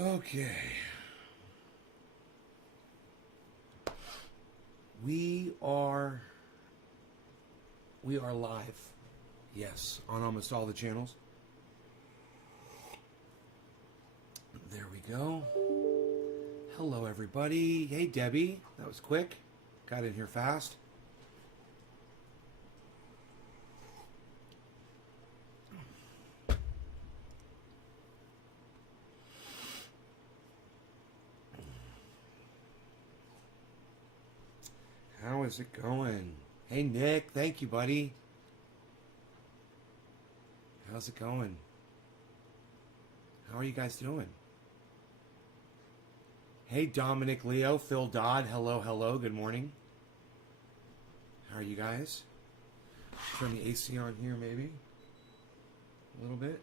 Okay. We are live. Yes, on almost all the channels. There we go. Hello, everybody. Hey, Debbie. That was quick. Got in here fast. How is it going? Hey, Nick. Thank you, buddy. How's it going? How are you guys doing? Hey, Dominic, Leo, Phil Dodd. Hello, hello. Good morning. How are you guys? Turn the AC on here, maybe. A little bit.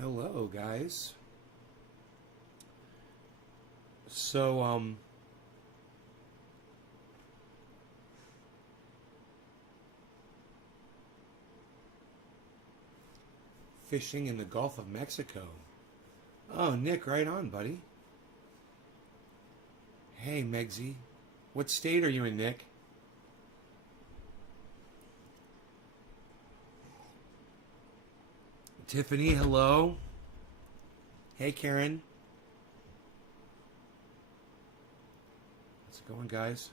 Hello, guys. So, fishing in the Gulf of Mexico. Oh, Nick, right on, buddy. Hey, Megsy. What state are you in, Nick? Tiffany, hello. Hey, Karen. How's it going, guys?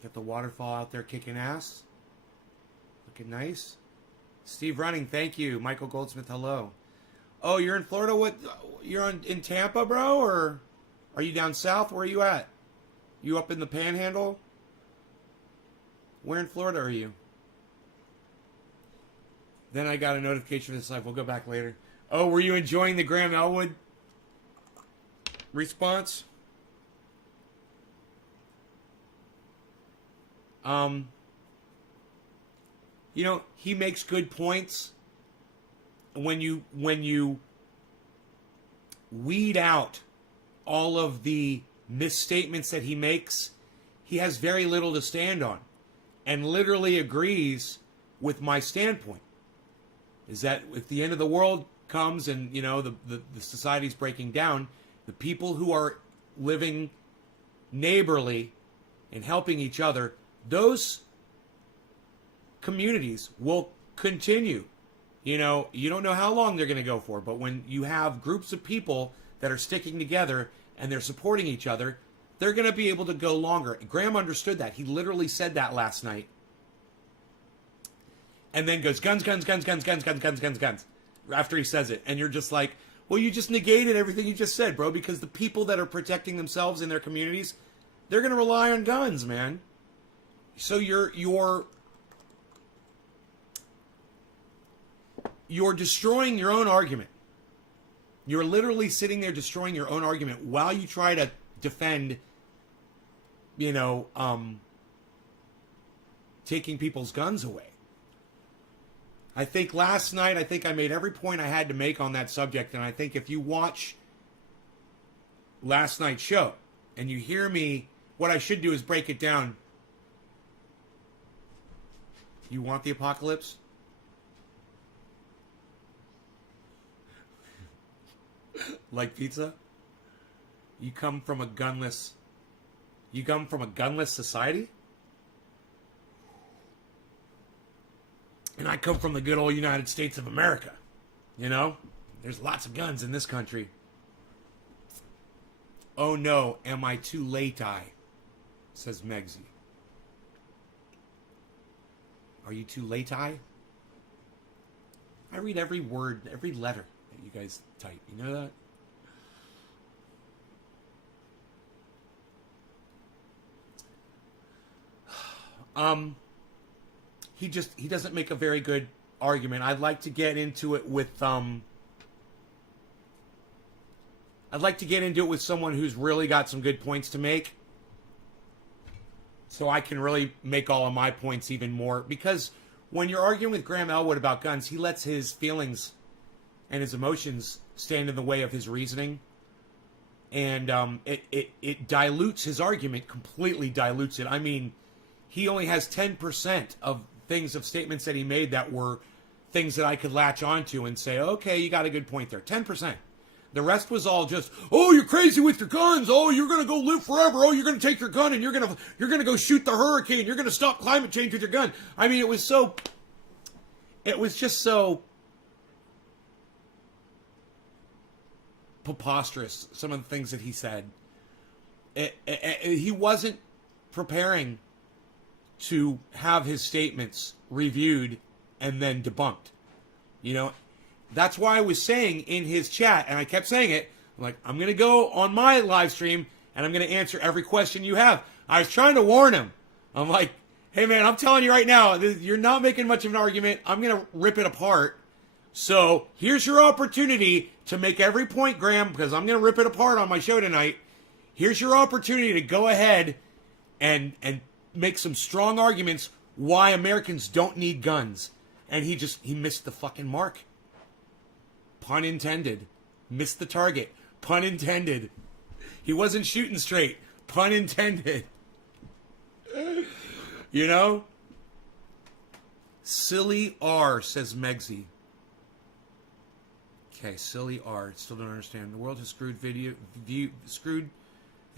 Got the waterfall out there kicking ass. Looking nice. Steve Running, thank you. Michael Goldsmith, hello. Oh, you're in Florida? What? You're in Tampa, bro? Or are you down south? Where are you at? You up in the Panhandle? Where in Florida are you? Then I got a notification for this live. We'll go back later. Oh, were you enjoying the Graham Elwood response? You know, he makes good points. When you weed out all of the misstatements that he makes, he has very little to stand on, and literally agrees with my standpoint. Is that if the end of the world comes and, you know, the society's breaking down, the people who are living neighborly and helping each other, those communities will continue. You know, you don't know how long they're going to go for, but when you have groups of people that are sticking together and they're supporting each other, they're going to be able to go longer. Graham understood that. He literally said that last night. And then goes, guns, guns, guns, guns, guns, guns, guns, guns, guns, after he says it. And you're just like, well, you just negated everything you just said, bro, because the people that are protecting themselves in their communities, they're going to rely on guns, man. So you're destroying your own argument. You're literally sitting there destroying your own argument while you try to defend, you know, taking people's guns away. I think last night, I made every point I had to make on that subject, and I think if you watch last night's show and you hear me, what I should do is break it down. You want the apocalypse? Like pizza? You come from a gunless society? And I come from the good old United States of America. You know? There's lots of guns in this country. Oh no, am I too late-I? Says Megsy. Are you too late-I? I read every word, every letter that you guys type. You know that? He doesn't make a very good argument. I'd like to get into it with someone who's really got some good points to make, so I can really make all of my points even more. Because when you're arguing with Graham Elwood about guns, he lets his feelings and his emotions stand in the way of his reasoning. And it dilutes his argument, completely dilutes it. I mean, he only has 10% of statements that he made that were things that I could latch onto and say, okay, you got a good point there. 10%. The rest was all just, oh, you're crazy with your guns. Oh, you're going to go live forever. Oh, you're going to take your gun and you're going to go shoot the hurricane. You're going to stop climate change with your gun. I mean, it was just so preposterous, some of the things that he said. He wasn't preparing to have his statements reviewed and then debunked. You know, that's why I was saying in his chat, and I kept saying it, I'm like, I'm going to go on my live stream and I'm going to answer every question you have. I was trying to warn him. I'm like, hey man, I'm telling you right now, you're not making much of an argument. I'm going to rip it apart. So here's your opportunity to make every point, Graham, because I'm going to rip it apart on my show tonight. Here's your opportunity to go ahead and make some strong arguments why Americans don't need guns. And he missed the fucking mark. Pun intended. Missed the target. Pun intended. He wasn't shooting straight. Pun intended. You know? Silly R, says Megsy. Okay, silly R. Still don't understand. The world has screwed view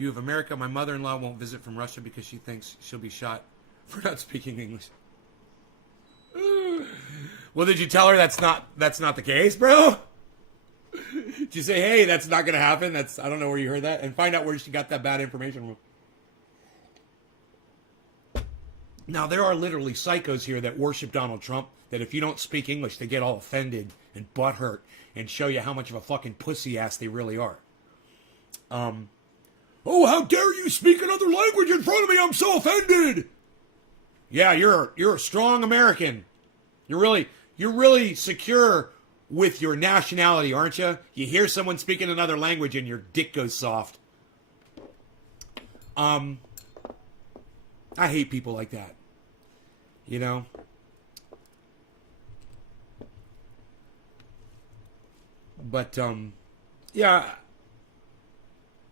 of America. My mother-in-law won't visit from Russia because she thinks she'll be shot for not speaking English. Well, did you tell her that's not the case, bro? Did you say, hey, that's not going to happen? I don't know where you heard that. And find out where she got that bad information from. Now, there are literally psychos here that worship Donald Trump, that if you don't speak English, they get all offended and butthurt and show you how much of a fucking pussy ass they really are. Oh, how dare you speak another language in front of me? I'm so offended. Yeah, you're a strong American. You're really secure with your nationality, aren't you? You hear someone speaking another language and your dick goes soft. I hate people like that. You know? But, yeah,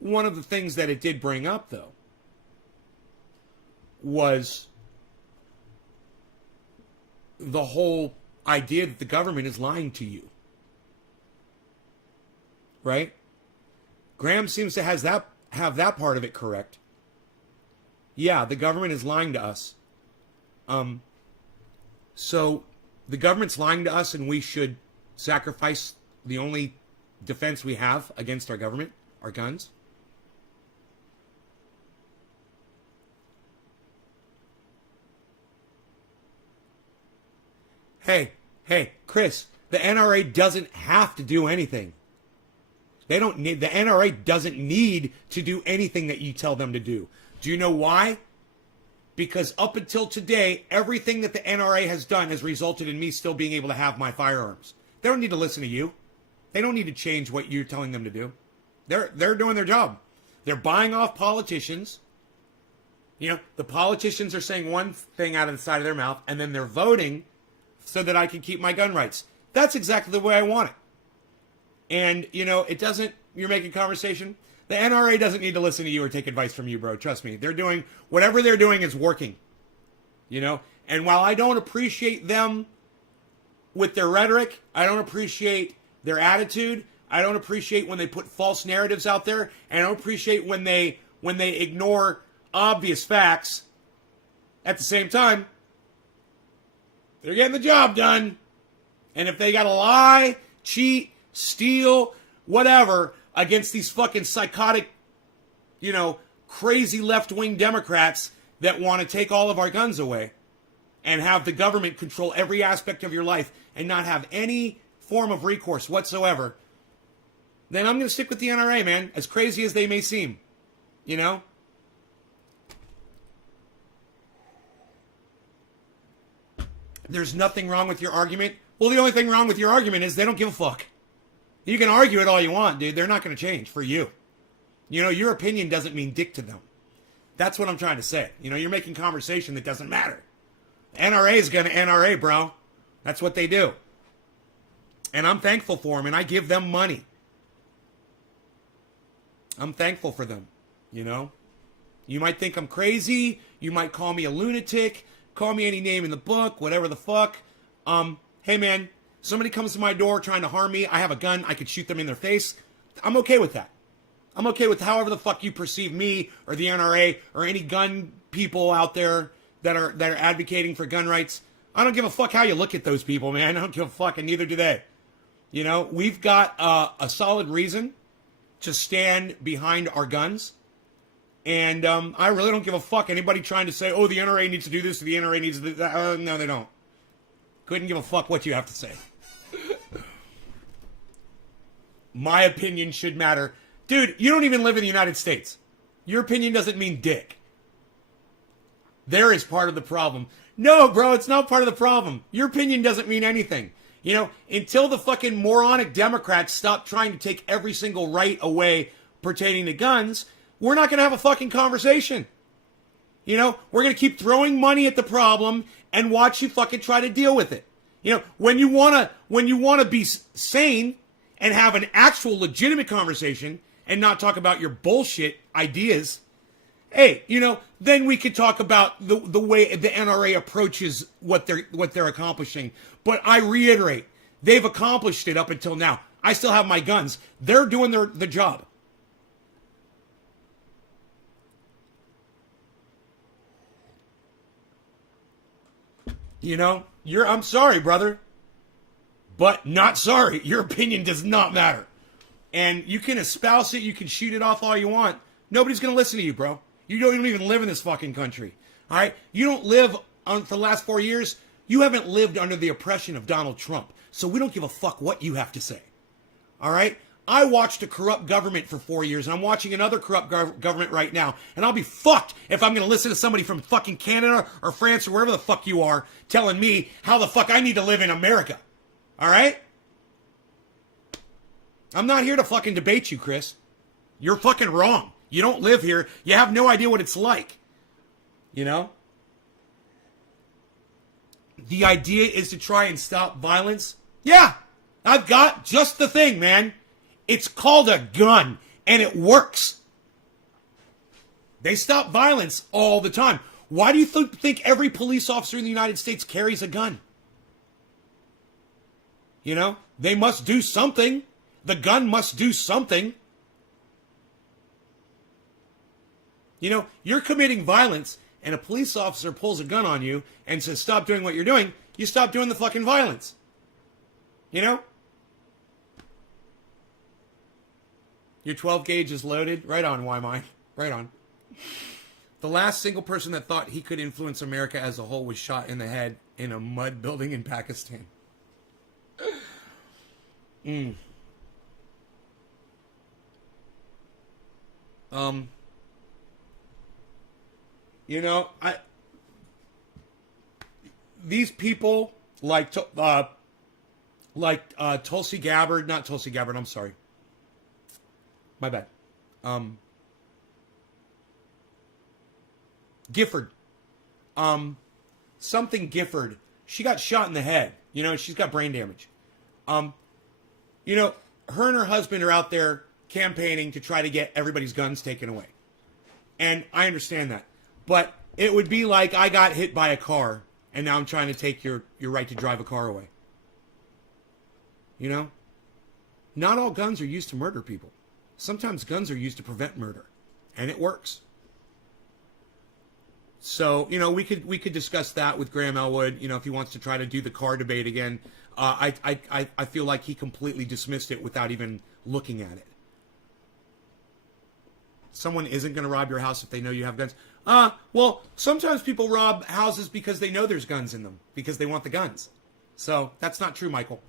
one of the things that it did bring up, though, was the whole idea that the government is lying to you. Right? Graham seems to have that part of it correct. Yeah, the government is lying to us. So the government's lying to us and we should sacrifice the only defense we have against our government, our guns. Hey, Chris, the NRA doesn't have to do anything. The NRA doesn't need to do anything that you tell them to do. Do you know why? Because up until today, everything that the NRA has done has resulted in me still being able to have my firearms. They don't need to listen to you. They don't need to change what you're telling them to do. They're doing their job. They're buying off politicians. You know, the politicians are saying one thing out of the side of their mouth, and then they're voting so that I can keep my gun rights. That's exactly the way I want it. And, you know, you're making conversation. The NRA doesn't need to listen to you or take advice from you, bro. Trust me. Whatever they're doing is working. You know? And while I don't appreciate them with their rhetoric, I don't appreciate their attitude, I don't appreciate when they put false narratives out there, and I don't appreciate when they ignore obvious facts, at the same time, they're getting the job done. And if they got to lie, cheat, steal, whatever, against these fucking psychotic, you know, crazy left-wing Democrats that want to take all of our guns away and have the government control every aspect of your life and not have any form of recourse whatsoever, then I'm going to stick with the NRA, man, as crazy as they may seem. You know? There's nothing wrong with your argument. Well, the only thing wrong with your argument is they don't give a fuck. You can argue it all you want, dude. They're not going to change for you. You know, your opinion doesn't mean dick to them. That's what I'm trying to say. You know, you're making conversation that doesn't matter. NRA is going to NRA, bro. That's what they do. And I'm thankful for them, and I give them money. I'm thankful for them, you know? You might think I'm crazy. You might call me a lunatic. Call me any name in the book, whatever the fuck. Hey man, somebody comes to my door trying to harm me. I have a gun. I could shoot them in their face. I'm okay with that. I'm okay with however the fuck you perceive me or the NRA or any gun people out there that are advocating for gun rights. I don't give a fuck how you look at those people, man. I don't give a fuck, and neither do they. You know, we've got a solid reason to stand behind our guns. And I really don't give a fuck anybody trying to say, oh, the NRA needs to do this or the NRA needs to do that. No, they don't. Couldn't give a fuck what you have to say. My opinion should matter. Dude, you don't even live in the United States. Your opinion doesn't mean dick. There is part of the problem. No, bro, it's not part of the problem. Your opinion doesn't mean anything. You know, until the fucking moronic Democrats stop trying to take every single right away pertaining to guns, we're not going to have a fucking conversation. You know, we're going to keep throwing money at the problem and watch you fucking try to deal with it. You know, when you want to be sane and have an actual legitimate conversation and not talk about your bullshit ideas, hey, you know, then we could talk about the way the NRA approaches what they're accomplishing. But I reiterate, they've accomplished it up until now. I still have my guns. They're doing the job. You know, I'm sorry, brother, but not sorry. Your opinion does not matter. And you can espouse it, you can shoot it off all you want. Nobody's going to listen to you, bro. You don't even live in this fucking country. All right? You don't live for the last 4 years. You haven't lived under the oppression of Donald Trump. So we don't give a fuck what you have to say. All right? I watched a corrupt government for 4 years, and I'm watching another corrupt government right now. And I'll be fucked if I'm going to listen to somebody from fucking Canada or France or wherever the fuck you are telling me how the fuck I need to live in America. All right? I'm not here to fucking debate you, Chris. You're fucking wrong. You don't live here. You have no idea what it's like. You know? The idea is to try and stop violence. Yeah, I've got just the thing, man. It's called a gun, and it works. They stop violence all the time. Why do you think every police officer in the United States carries a gun? You know, they must do something. The gun must do something. You know, you're committing violence, and a police officer pulls a gun on you and says, stop doing what you're doing. You stop doing the fucking violence. You know? Your 12 gauge is loaded. Right on, why mine? Right on. The last single person that thought he could influence America as a whole was shot in the head in a mud building in Pakistan. You know, these people like Tulsi Gabbard, not Tulsi Gabbard, I'm sorry. My bad. Gifford. Something Gifford. She got shot in the head. You know, she's got brain damage. You know, her and her husband are out there campaigning to try to get everybody's guns taken away. And I understand that. But it would be like I got hit by a car and now I'm trying to take your right to drive a car away. You know? Not all guns are used to murder people. Sometimes guns are used to prevent murder. And it works. So, you know, we could discuss that with Graham Elwood, you know, if he wants to try to do the car debate again. I feel like he completely dismissed it without even looking at it. Someone isn't going to rob your house if they know you have guns. Well, sometimes people rob houses because they know there's guns in them, because they want the guns. So that's not true, Michael.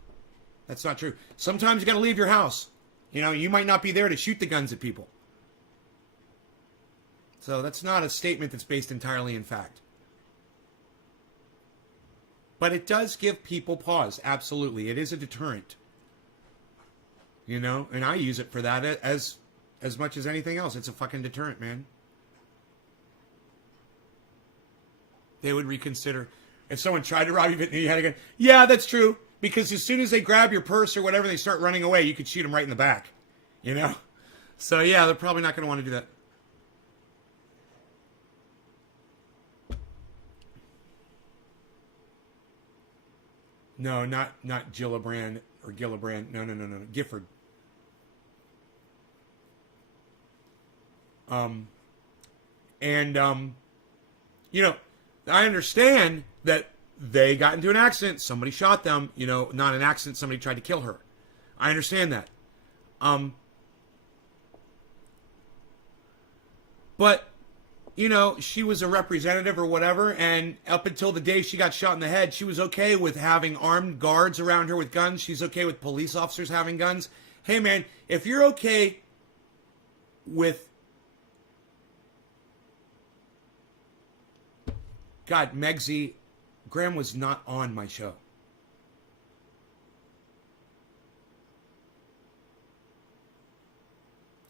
That's not true. Sometimes you got to leave your house. You know, you might not be there to shoot the guns at people. So that's not a statement that's based entirely in fact. But it does give people pause. Absolutely. It is a deterrent. You know, and I use it for that as much as anything else. It's a fucking deterrent, man. They would reconsider. If someone tried to rob you, you had a gun. Yeah, that's true. Because as soon as they grab your purse or whatever, they start running away, you could shoot them right in the back. You know? So yeah, they're probably not going to want to do that. No, not Gillibrand or Gillibrand. No. Gifford. And you know, I understand that they got into an accident. Somebody shot them. You know, not an accident. Somebody tried to kill her. I understand that. But you know, she was a representative or whatever, and up until the day she got shot in the head, she was okay with having armed guards around her with guns. She's okay with police officers having guns. Hey, man, if you're okay with... God, Megsy, Graham was not on my show.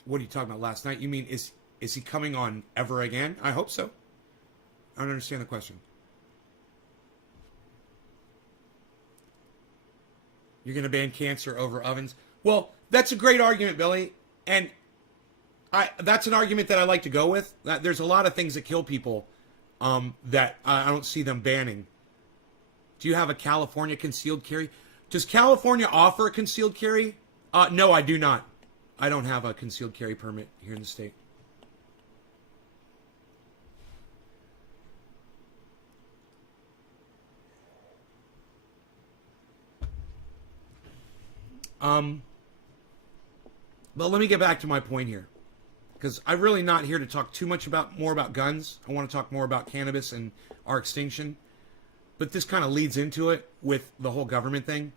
What are you talking about last night? You mean, is he coming on ever again? I hope so. I don't understand the question. You're going to ban cancer over ovens? Well, that's a great argument, Billy. And that's an argument that I like to go with. There's a lot of things that kill people that I don't see them banning. Do you have a California concealed carry? Does California offer a concealed carry? No, I do not. I don't have a concealed carry permit here in the state. But let me get back to my point here, because I'm really not here to talk too much more about guns. I want to talk more about cannabis and our extinction. But this kind of leads into it with the whole government thing.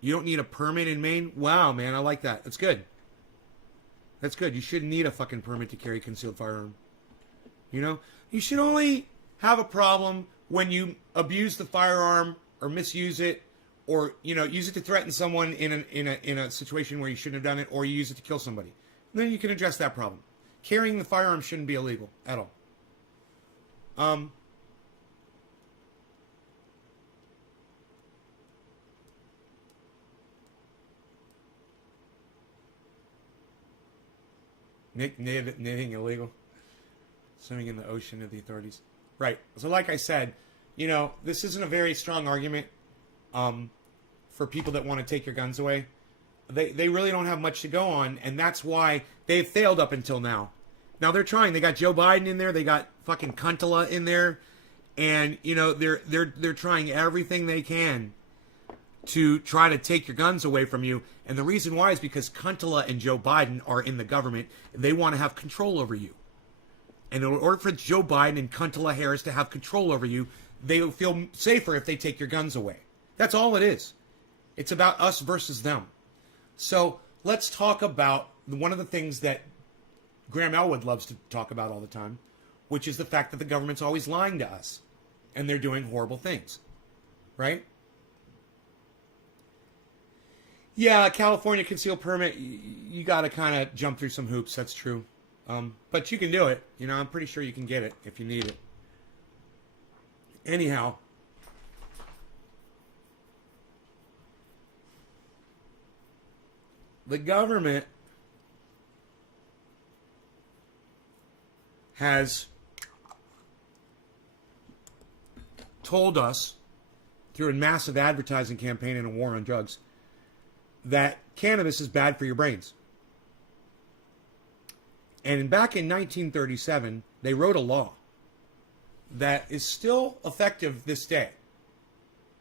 You don't need a permit in Maine? Wow, man, I like that. That's good. That's good. You shouldn't need a fucking permit to carry a concealed firearm. You know? You should only have a problem when you abuse the firearm or misuse it, or, you know, use it to threaten someone in a situation where you shouldn't have done it, or you use it to kill somebody. Then you can address that problem. Carrying the firearm shouldn't be illegal at all. Knitting illegal. Swimming in the ocean of the authorities. Right. So like I said, you know, this isn't a very strong argument for people that want to take your guns away. They really don't have much to go on, and that's why they've failed up until now. Now they're trying. They got Joe Biden in there. They got fucking Kuntala in there, and you know they're trying everything they can to try to take your guns away from you. And the reason why is because Kuntala and Joe Biden are in the government, and they want to have control over you. And in order for Joe Biden and Kuntala Harris to have control over you, they will feel safer if they take your guns away. That's all it is. It's about us versus them. So let's talk about one of the things that Graham Elwood loves to talk about all the time, which is the fact that the government's always lying to us, and they're doing horrible things. Right? Yeah, California concealed permit, you got to kind of jump through some hoops. That's true. But you can do it. You know, I'm pretty sure you can get it if you need it. Anyhow. The government has told us through a massive advertising campaign and a war on drugs that cannabis is bad for your brains. And back in 1937, they wrote a law that is still effective this day.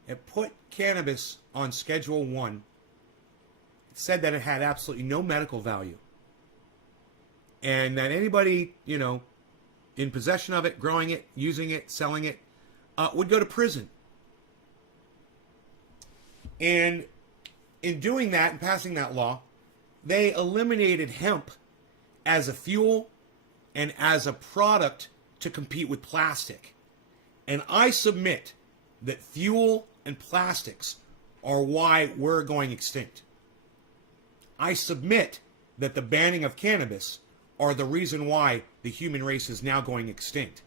It put cannabis on Schedule 1. It said that it had absolutely no medical value. And that anybody, you know, in possession of it, growing it, using it, selling it, would go to prison. And in doing that and passing that law, they eliminated hemp as a fuel and as a product to compete with plastic. And I submit that fuel and plastics are why we're going extinct. I submit that the banning of cannabis are the reason why the human race is now going extinct.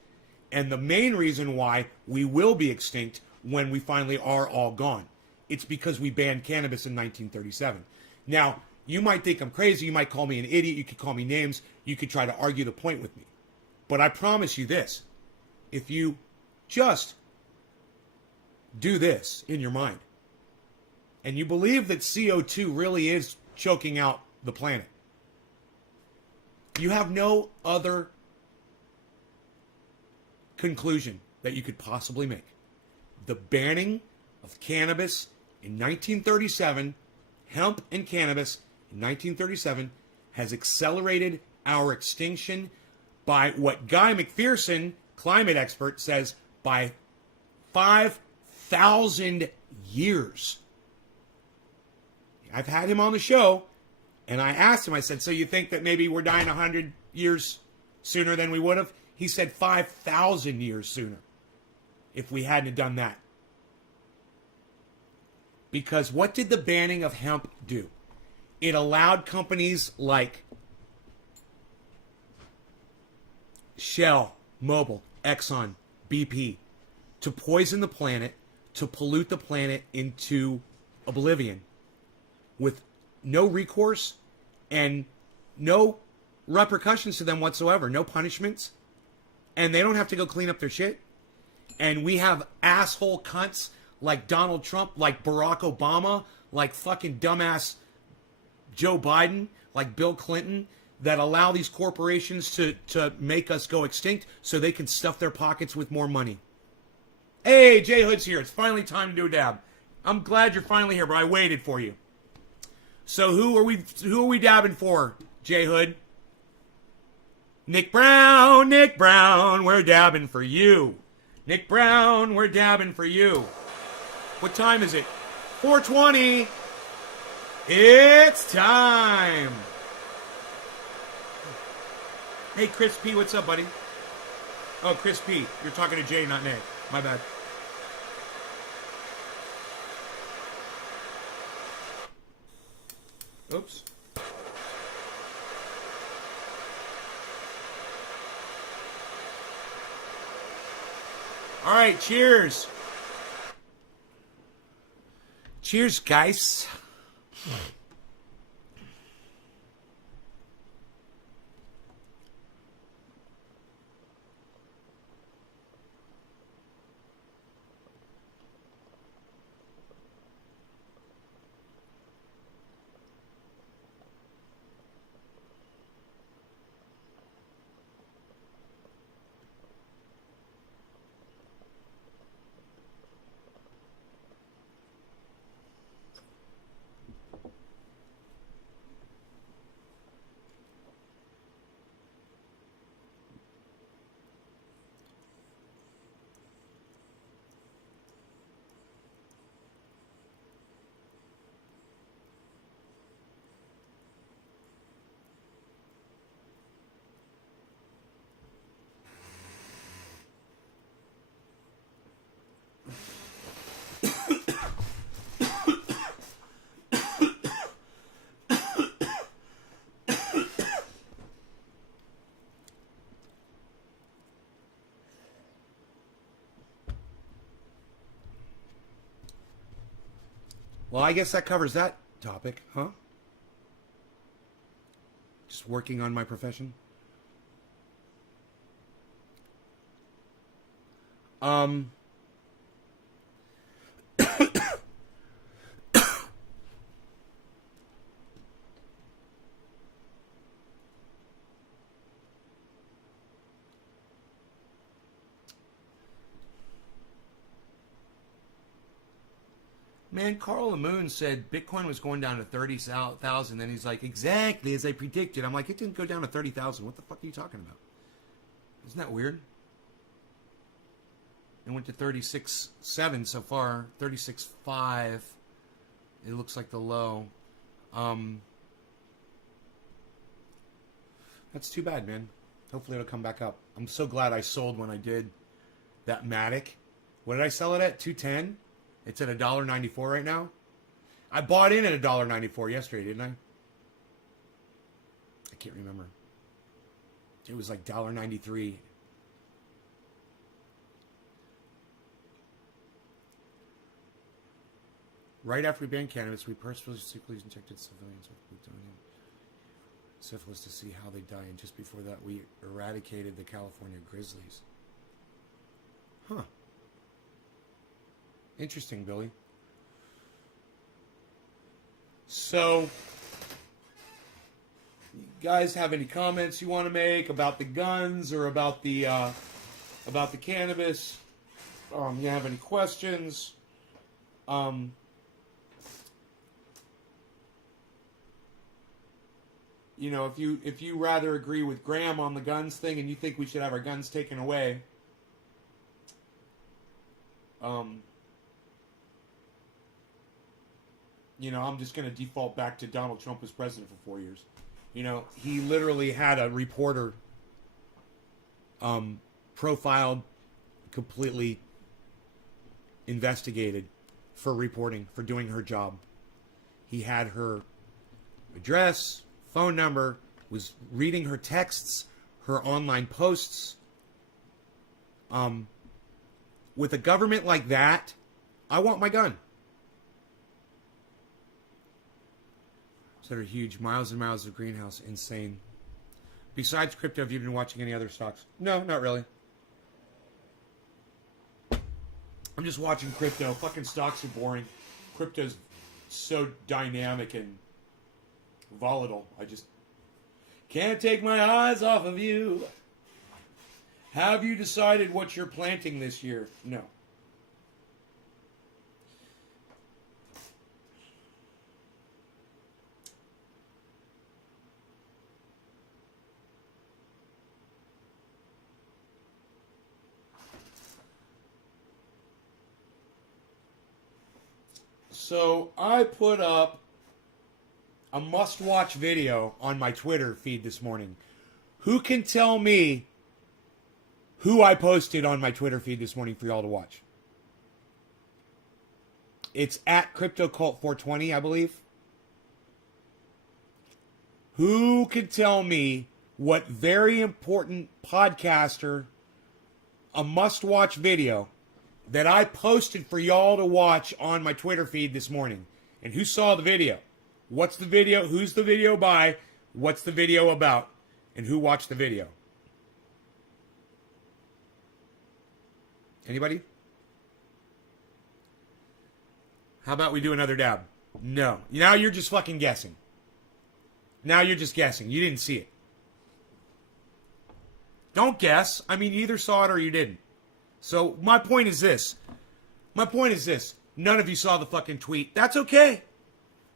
And the main reason why we will be extinct when we finally are all gone, it's because we banned cannabis in 1937. Now, you might think I'm crazy. You might call me an idiot. You could call me names. You could try to argue the point with me. But I promise you this. If you just do this in your mind, and you believe that CO2 really is choking out the planet, you have no other conclusion that you could possibly make. The banning of cannabis in 1937, hemp and cannabis in 1937, has accelerated our extinction by what Guy McPherson, climate expert, says by 5,000 years. I've had him on the show, and I asked him, I said, so you think that maybe we're dying 100 years sooner than we would have? He said 5,000 years sooner if we hadn't done that. Because what did the banning of hemp do? It allowed companies like Shell, Mobil, Exxon, BP to poison the planet, to pollute the planet into oblivion with no recourse and no repercussions to them whatsoever, no punishments, and they don't have to go clean up their shit. And we have asshole cunts like Donald Trump, like Barack Obama, like fucking dumbass Joe Biden, like Bill Clinton, that allow these corporations to make us go extinct so they can stuff their pockets with more money. Hey, Jay Hood's here. It's finally time to do a dab. I'm glad you're finally here, but I waited for you. So who are we dabbing for, Jay Hood? Nick Brown, we're dabbing for you. Nick Brown, we're dabbing for you. What time is it? 4:20. It's time. Hey, Chris P, what's up, buddy? Oh, Chris P, you're talking to Jay, not Nick. My bad. Oops. All right, cheers. Cheers, guys. Well, I guess that covers that topic, huh? Just working on my profession. Man, Carl Moon said Bitcoin was going down to 30,000. Then he's like, exactly as I predicted. I'm like, it didn't go down to 30,000. What the fuck are you talking about? Isn't that weird? It went to 36.7 so far. 36.5. It looks like the low. That's too bad, man. Hopefully it'll come back up. I'm so glad I sold when I did that Matic. What did I sell it at? 210? It's at $1.94 right now. I bought in at $1.94 yesterday, didn't I? I can't remember. It was like $1.93. Right after we banned cannabis, we purposefully injected civilians with plutonium syphilis to see how they die, and just before that, we eradicated the California grizzlies. Huh. Interesting, Billy. So, you guys have any comments you want to make about the guns or about the cannabis? You have any questions? You know, if you rather agree with Graham on the guns thing and you think we should have our guns taken away, you know, I'm just going to default back to Donald Trump as president for 4 years. You know, he literally had a reporter profiled, completely investigated for reporting, for doing her job. He had her address, phone number, was reading her texts, her online posts. With a government like that, I want my gun. That are huge, miles and miles of greenhouse, insane. Besides crypto, have you been watching any other stocks? No, not really. I'm just watching crypto. Fucking stocks are boring. Crypto's so dynamic and volatile. I just can't take my eyes off of you. Have you decided what you're planting this year? No. So I put up a must-watch video on my Twitter feed this morning. Who can tell me who I posted on my Twitter feed this morning for y'all to watch? It's at CryptoCult420, I believe. Who can tell me what very important podcaster, a must-watch video that I posted for y'all to watch on my Twitter feed this morning? And who saw the video? What's the video? Who's the video by? What's the video about? And who watched the video? Anybody? How about we do another dab? No. Now you're just fucking guessing. Now you're just guessing. You didn't see it. Don't guess. I mean, you either saw it or you didn't. So my point is this. None of you saw the fucking tweet. That's okay.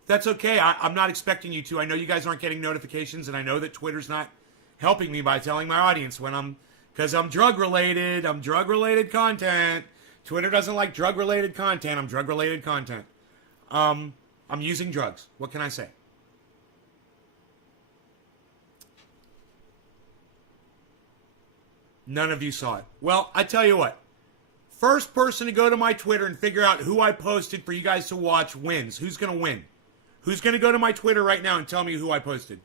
That's okay. I'm not expecting you to. I know you guys aren't getting notifications, and I know that Twitter's not helping me by telling my audience because I'm drug-related. I'm drug-related content. Twitter doesn't like drug-related content. I'm drug-related content. I'm using drugs. What can I say? None of you saw it. Well, I tell you what. First person to go to my Twitter and figure out who I posted for you guys to watch wins. Who's going to win? Who's going to go to my Twitter right now and tell me who I posted?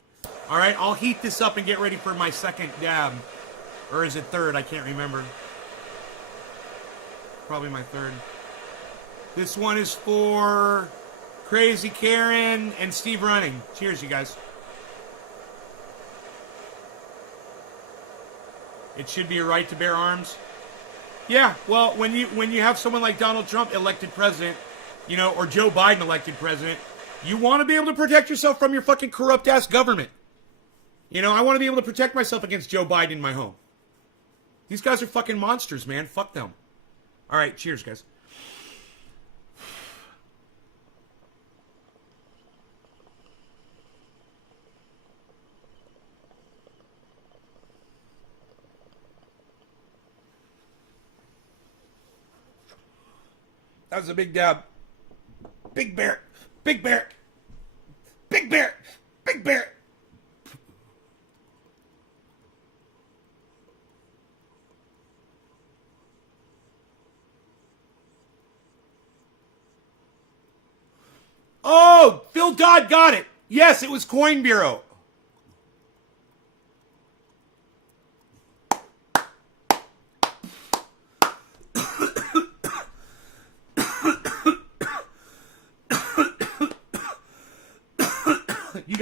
All right, I'll heat this up and get ready for my second dab. Or is it third? I can't remember. Probably my third. This one is for Crazy Karen and Steve Running. Cheers, you guys. It should be a right to bear arms. Yeah, well, when you have someone like Donald Trump elected president, you know, or Joe Biden elected president, you want to be able to protect yourself from your fucking corrupt-ass government. You know, I want to be able to protect myself against Joe Biden in my home. These guys are fucking monsters, man. Fuck them. All right, cheers, guys. That was a big dab. Big bear. Big bear. Big bear. Big bear. Oh, Phil Dodd got it. Yes, it was Coin Bureau.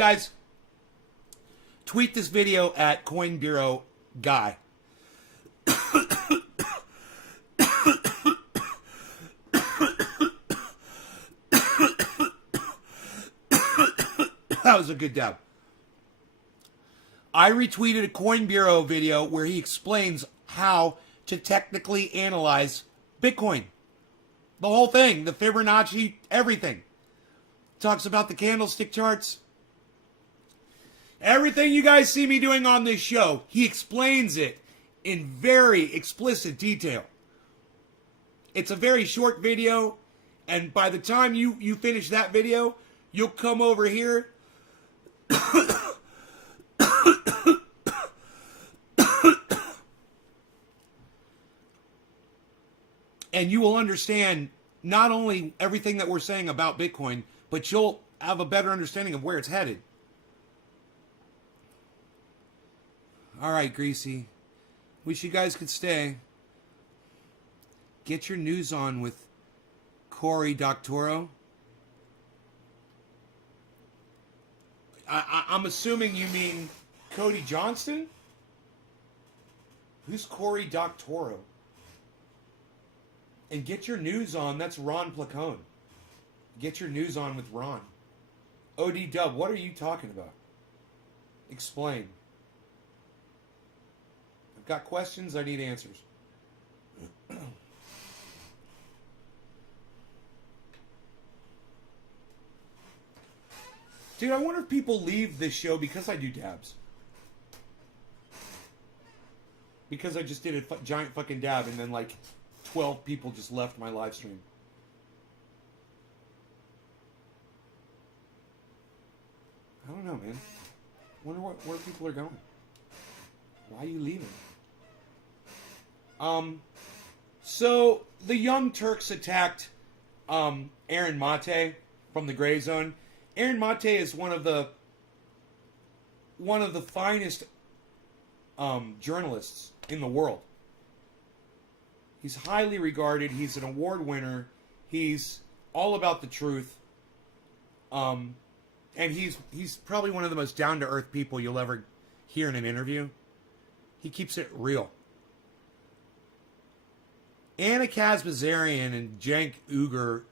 guys, tweet this video at Coin Bureau Guy. That was a good dab. I retweeted a Coin Bureau video where he explains how to technically analyze Bitcoin. The whole thing, the Fibonacci, everything. Talks about the candlestick charts. Everything you guys see me doing on this show, he explains it in very explicit detail. It's a very short video, and by the time you finish that video, you'll come over here and you will understand not only everything that we're saying about Bitcoin, but you'll have a better understanding of where it's headed. All right, Greasy. Wish you guys could stay. Get your news on with Cory Doctorow. I'm assuming you mean Cody Johnston? Who's Cory Doctorow? And get your news on, that's Ron Placone. Get your news on with Ron. OD Dub, what are you talking about? Explain. I've got questions, I need answers. Dude, I wonder if people leave this show because I do dabs. Because I just did a giant fucking dab and then like 12 people just left my live stream. I don't know, man. Wonder where people are going. Why are you leaving? So the Young Turks attacked Aaron Mate from the Gray Zone. Aaron Mate is one of the finest journalists in the world. He's highly regarded. He's an award winner. He's all about the truth. And he's probably one of the most down-to-earth people you'll ever hear in an interview. He keeps it real. Anna Kazbazarian and Cenk Uygur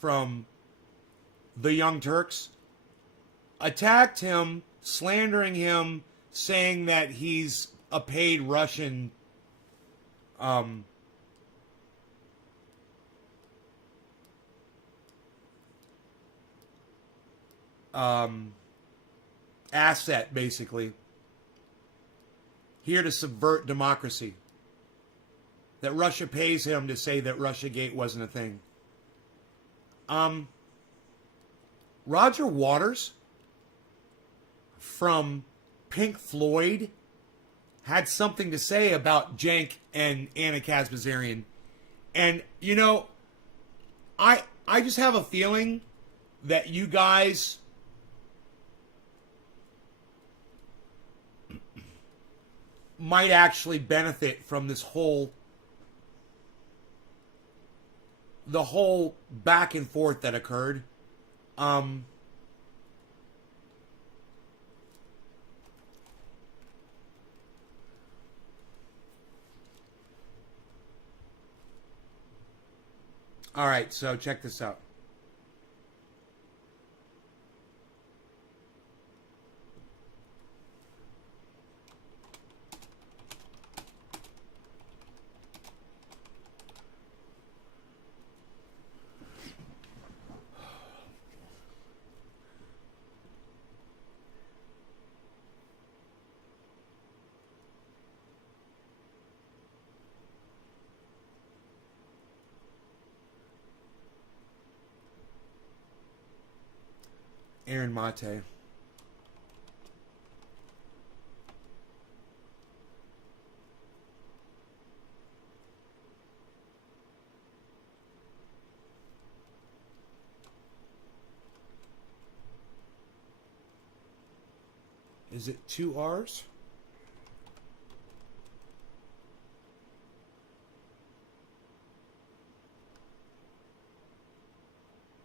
from the Young Turks attacked him, slandering him, saying that he's a paid Russian asset, basically, here to subvert democracy. That Russia pays him to say that Russiagate wasn't a thing. Roger Waters from Pink Floyd had something to say about Cenk and Anna Kazbazarian. And, you know, I just have a feeling that you guys might actually benefit from this whole back and forth that occurred. All right, so check this out. Aaron Mate. Is it 2 R's?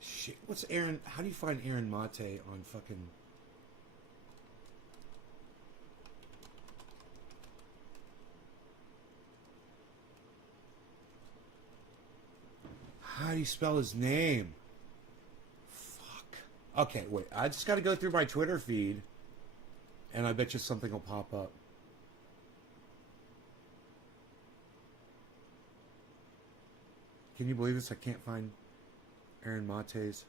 Shit, what's Aaron? How do you find Aaron Mate on fucking how do you spell his name? Fuck. Okay, wait. I just got to go through my Twitter feed, and I bet you something will pop up. Can you believe this? I can't find Aaron Mate's.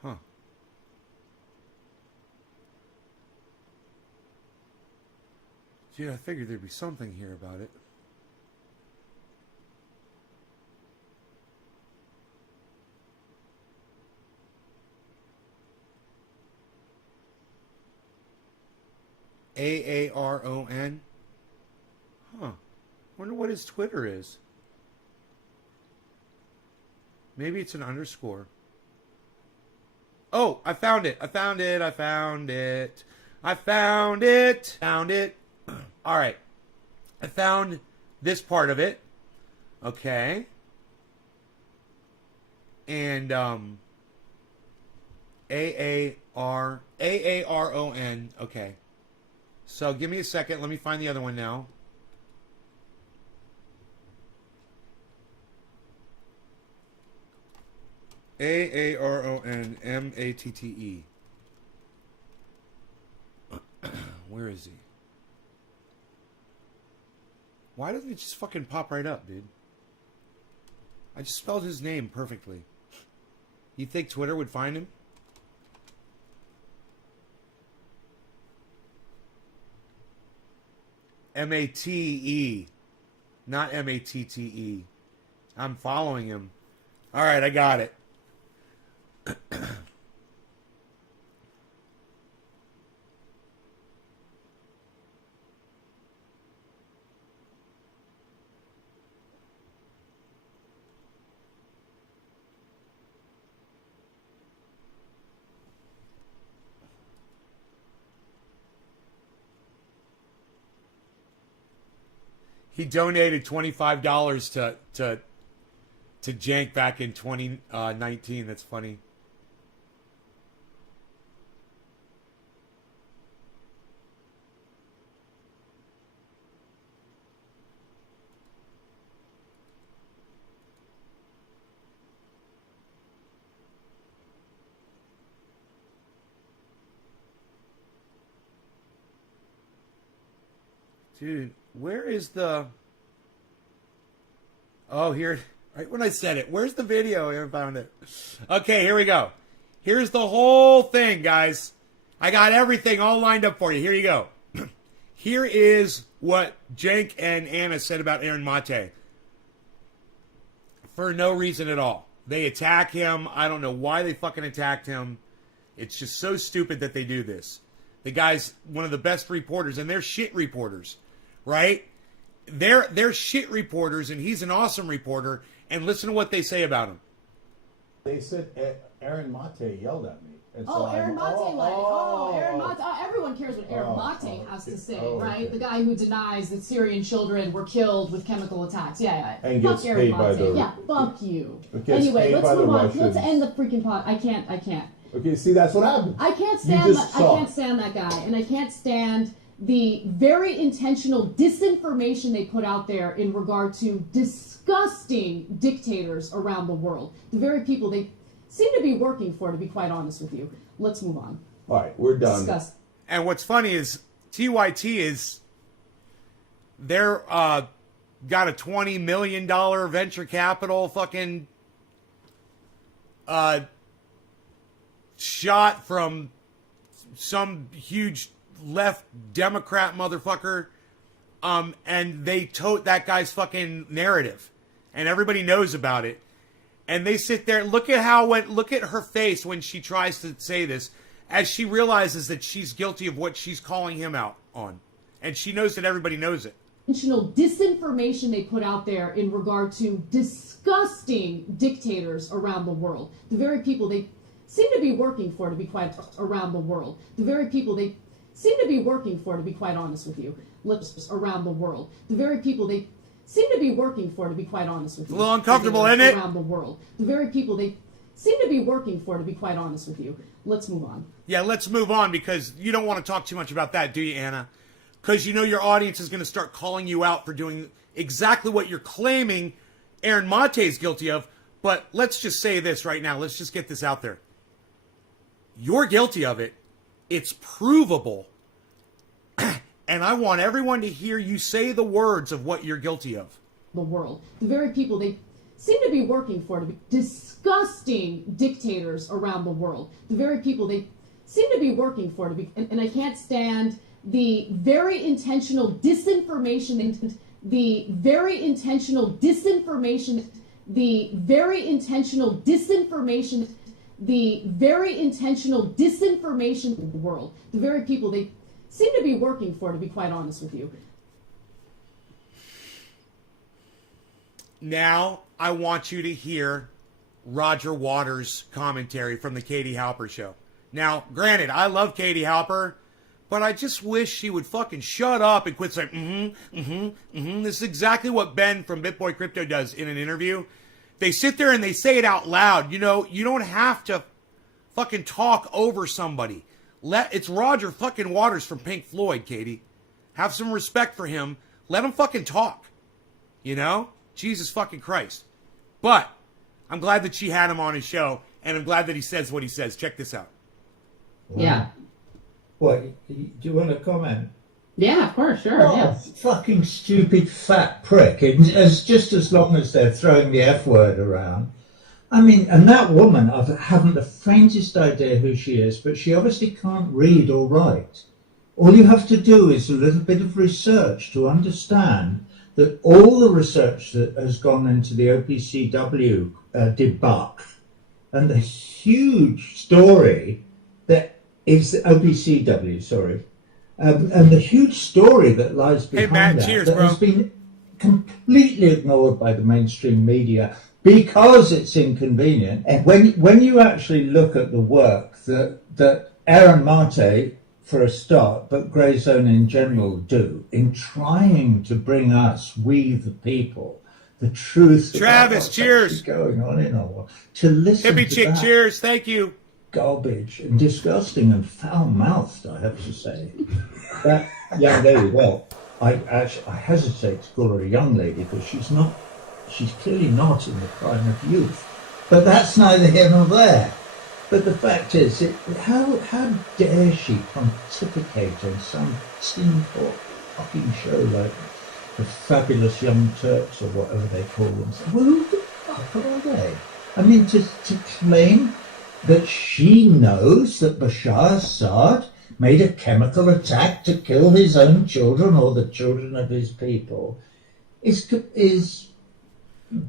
Huh. Dude, I figured there'd be something here about it. Aaron? Huh. Wonder what his Twitter is. Maybe it's an underscore. Oh, I found it. I found it. I found it. I found it. Found it. All right. I found this part of it. Okay. And Aaron. Okay. So give me a second. Let me find the other one now. Aaronmatte. Where is he? Why doesn't it just fucking pop right up, dude? I just spelled his name perfectly. You think Twitter would find him? Mate, not Matte. I'm following him. All right, I got it. He donated $25 to Jank back in 2019. That's funny. Dude, where is the... Oh, here... Right when I said it. Where's the video? I haven't found it. Okay, here we go. Here's the whole thing, guys. I got everything all lined up for you. Here you go. Here is what Jank and Anna said about Aaron Mate. For no reason at all. They attack him. I don't know why they fucking attacked him. It's just so stupid that they do this. The guy's one of the best reporters, and they're shit reporters, right? They're shit reporters, and he's an awesome reporter. And listen to what they say about him. They said Aaron Mate yelled at me. And so Aaron Mate, Aaron Mate. Everyone cares what Aaron Mate has to say, right? Okay. The guy who denies that Syrian children were killed with chemical attacks. Yeah. And Fuck gets Aaron paid by Mate. the... Yeah, fuck you. Gets Anyway, paid let's by the move on. Russians. Let's end the freaking pod. I can't. Okay, see, that's what happened. I can't You stand. just I saw. can't stand that guy, and I can't stand the very intentional disinformation they put out there in regard to disgusting dictators around the world. The very people they seem to be working for, to be quite honest with you. Let's move on. All right, we're done. Disgust. And what's funny is TYT is they're got a $20 million venture capital fucking shot from some huge left Democrat motherfucker, and they tote that guy's fucking narrative, and everybody knows about it. And they sit there. Look at her face when she tries to say this, as she realizes that she's guilty of what she's calling him out on, and she knows that everybody knows it. intentional disinformation they put out there in regard to disgusting dictators around the world. The very people they seem to be working for, to be quite around the world. The very people they seem to be working for, to be quite honest with you. Lips around the world. The very people they seem to be working for, to be quite honest with you. A little uncomfortable, isn't it? Around the world. The very people they seem to be working for, to be quite honest with you. Let's move on. Yeah, let's move on, because you don't want to talk too much about that, do you, Anna? Because you know your audience is going to start calling you out for doing exactly what you're claiming Aaron Mate is guilty of. But let's just say this right now. Let's just get this out there. You're guilty of it. It's provable. And I want everyone to hear you say the words of what you're guilty of. The world. The very people they seem to be working for, to be disgusting dictators around the world. The very people they seem to be working for, to be, and I can't stand the very intentional disinformation, the very intentional disinformation, the very intentional disinformation, the very intentional disinformation of the world. The very people they seem to be working for, to be quite honest with you. Now, I want you to hear Roger Waters' commentary from the Katie Halper show. Now, granted, I love Katie Halper, but I just wish she would fucking shut up and quit saying, This is exactly what Ben from BitBoy Crypto does in an interview. They sit there and they say it out loud. You know, you don't have to fucking talk over somebody. It's Roger fucking Waters from Pink Floyd, Katie. Have some respect for him. Let him fucking talk. You know? Jesus fucking Christ. But I'm glad that she had him on his show, and I'm glad that he says what he says. Check this out. Wow. Yeah. What, do you want to comment? Yeah, of course, sure. Oh, Yeah. fucking stupid fat prick. Just as long as they're throwing the F word around. I mean, and that woman, I haven't the faintest idea who she is, but she obviously can't read or write. All you have to do is a little bit of research to understand that all the research that has gone into the OPCW debunk and the huge story that is the OPCW, sorry, and the huge story that lies behind Matt, that, cheers, that bro. has been completely ignored by the mainstream media because it's inconvenient. And when you actually look at the work that Aaron Mate, for a start, but Grey Zone in general do in trying to bring us, we the people, the truth Travis, about what's cheers. actually going on in our world, to listen Hippie to chick, that cheers. Thank you. garbage and disgusting and foul-mouthed, I have to say. That young lady, well, I hesitate to call her a young lady because she's clearly not in the prime of youth. But that's neither here nor there. But the fact is, how dare she pontificate on some tin pot fucking show like the Fabulous Young Turks or whatever they call them? Well, who the fuck are they? I mean, to claim that she knows that Bashar Assad made a chemical attack to kill his own children or the children of his people is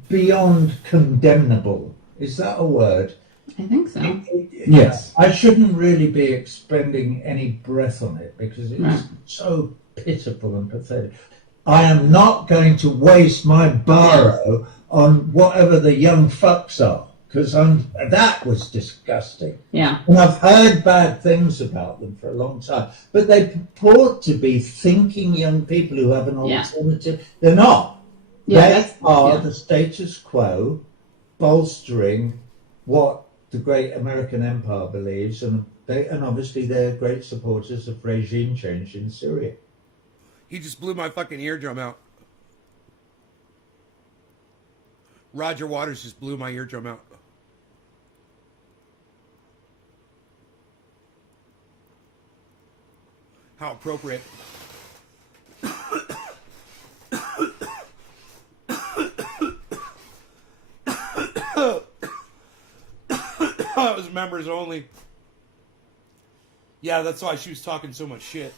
beyond condemnable. Is that a word? I think so. Yes. I shouldn't really be expending any breath on it because it's Right. so pitiful and pathetic. I am not going to waste my borrow on whatever the young fucks are because that was disgusting. Yeah. And I've heard bad things about them for a long time, but they purport to be thinking young people who have an alternative. They're not. They are the status quo bolstering what the great American empire believes, and obviously they're great supporters of regime change in Syria. He just blew my fucking eardrum out. Roger Waters just blew my eardrum out. How appropriate. It was members only. Yeah, that's why she was talking so much shit.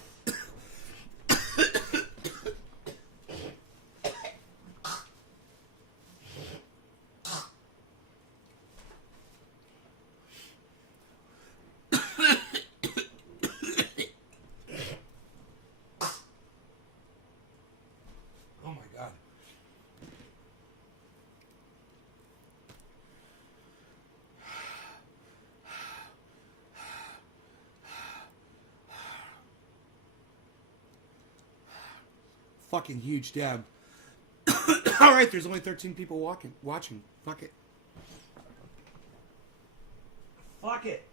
fucking huge dab. All right, there's only 13 people watching. Fuck it. Fuck it.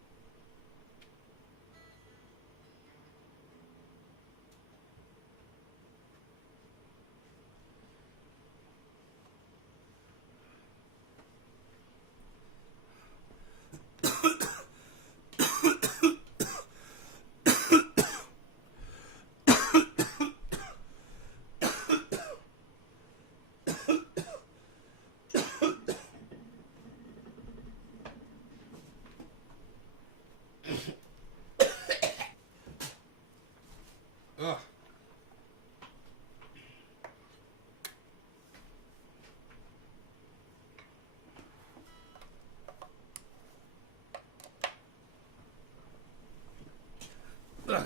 Ugh. Ugh.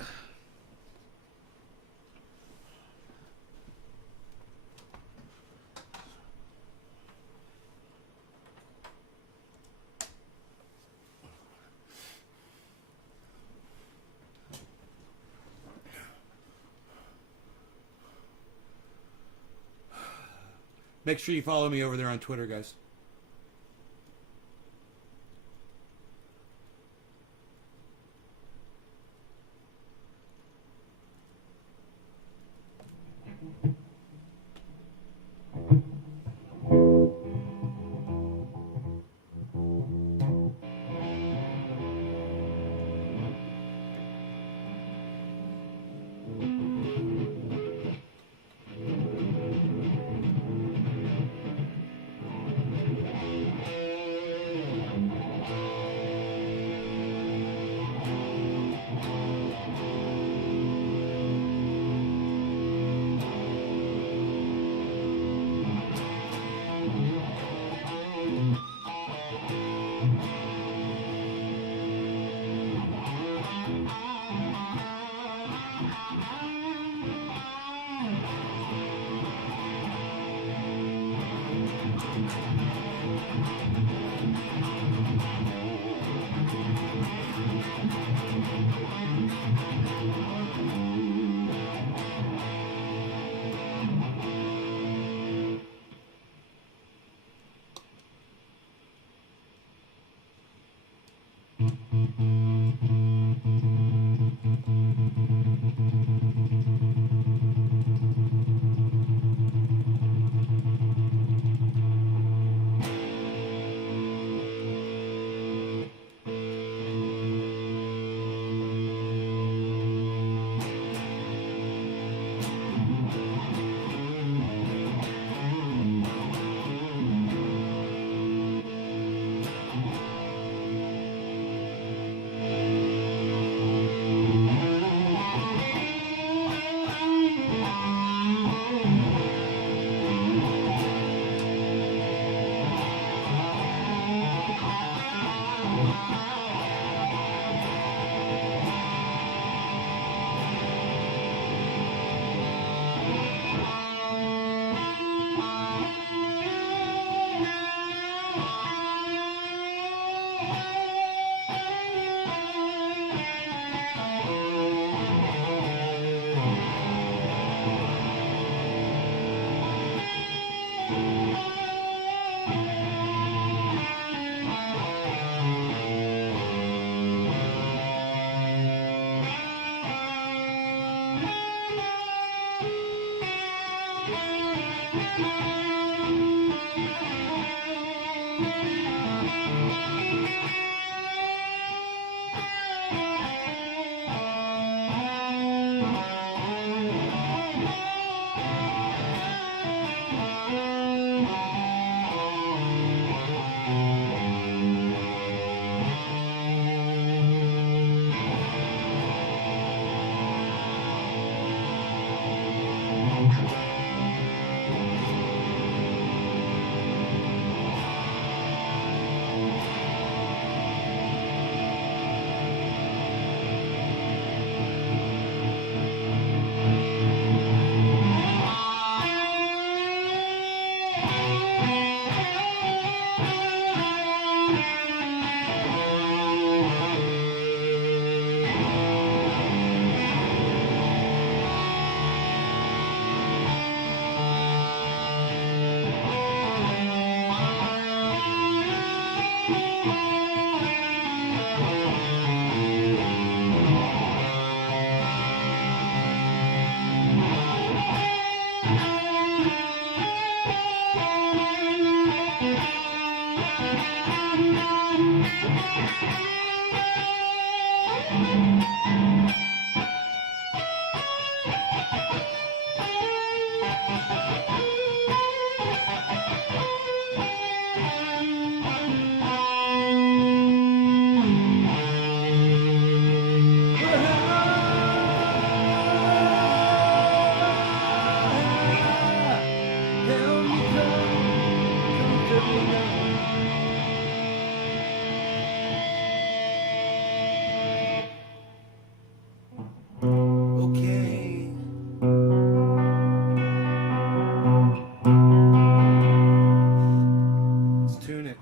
Make sure you follow me over there on Twitter, guys. Okay. Let's tune it.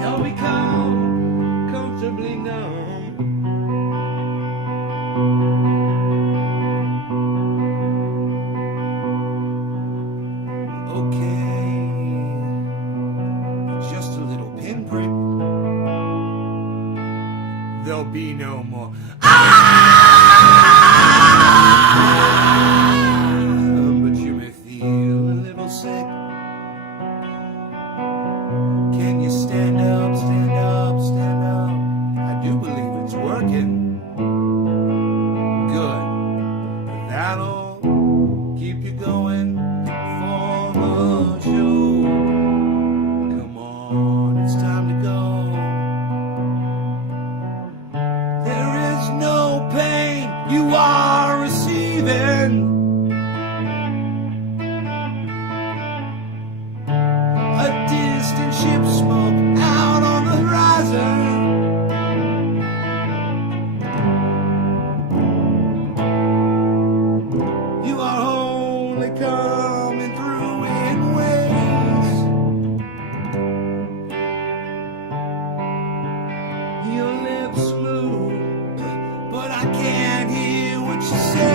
Help me come comfortably numb. Okay, just a little pinprick. There'll be no more. But you may feel a little sick. Can you stand up, stand up, stand up? I do believe it's working. Good. That'll keep you going for the show. Come on, it's time to go. There is no pain you are receiving. A distant ship smoke out on the horizon. You are only coming through in waves. Your lips move, but I can't hear what you say.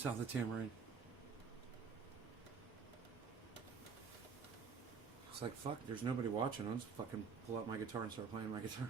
south of Tamarind. It's like, fuck, there's nobody watching. I'll just fucking pull out my guitar and start playing my guitar.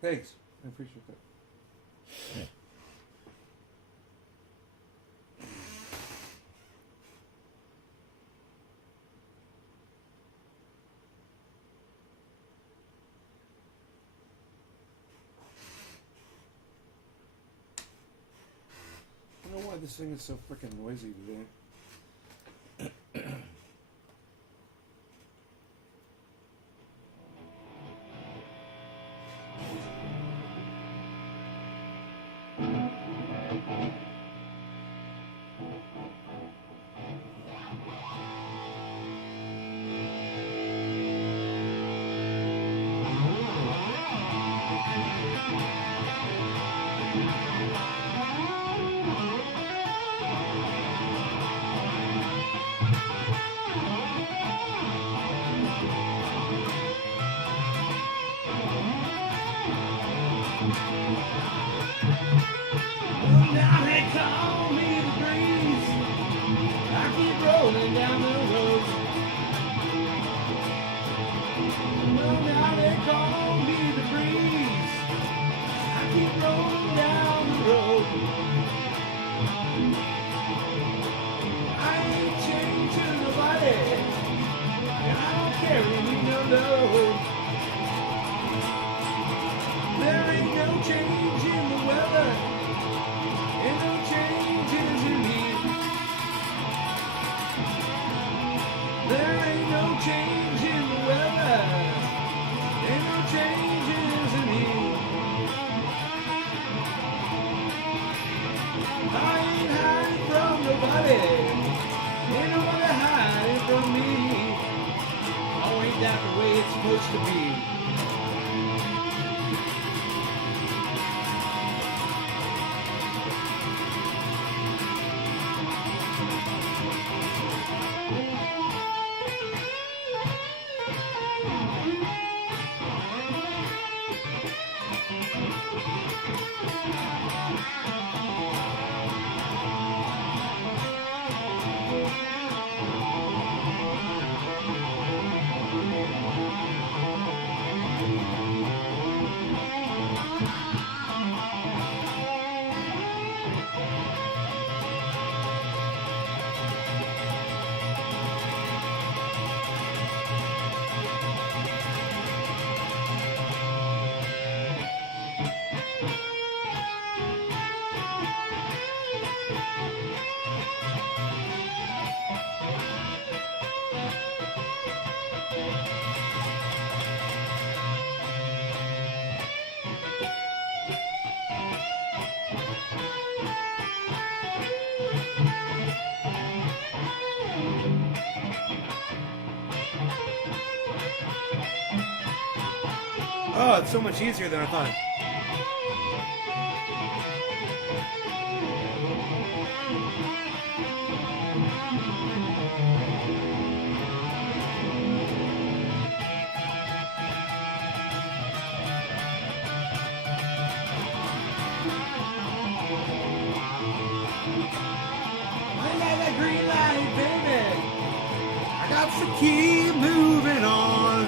Thanks. I appreciate that. I don't know why this thing is so freaking noisy today. Now they call me the breeze. I keep rolling down the road. Well, now they call me the breeze. I keep rolling down the road. I ain't chained to nobody, and I don't carry no load. There ain't no change in the weather. Ain't no changes in me. There ain't no change in the weather. Ain't no changes in me. I ain't hiding from nobody. Ain't nobody hiding from me. Oh, ain't that the way it's supposed to be? Oh, it's so much easier than I thought. I got that green light, baby. I got to keep moving on.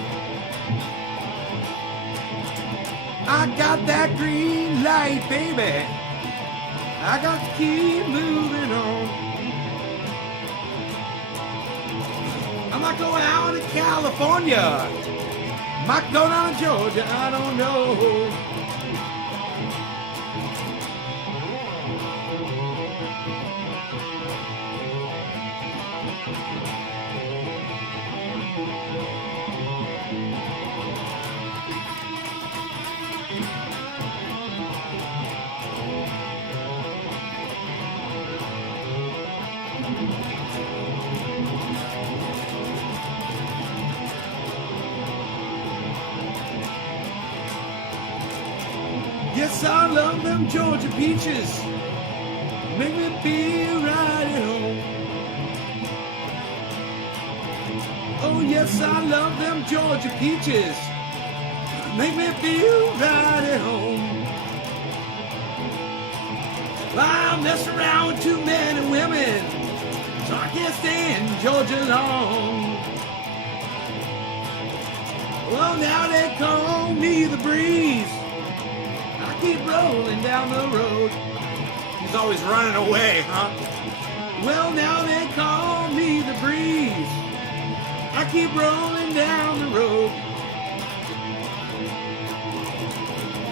I got that green light, baby. I got to keep moving on. I'm not going out to California. Might go down to Georgia, I don't know. Yes, I love them Georgia peaches. Make me feel right at home. Oh, yes, I love them Georgia peaches. Make me feel right at home. I mess around with too many women, so I can't stand Georgia long. Well, now they call me the breeze. I keep rolling down the road. He's always running away, huh? Well, now they call me the breeze. I keep rolling down the road.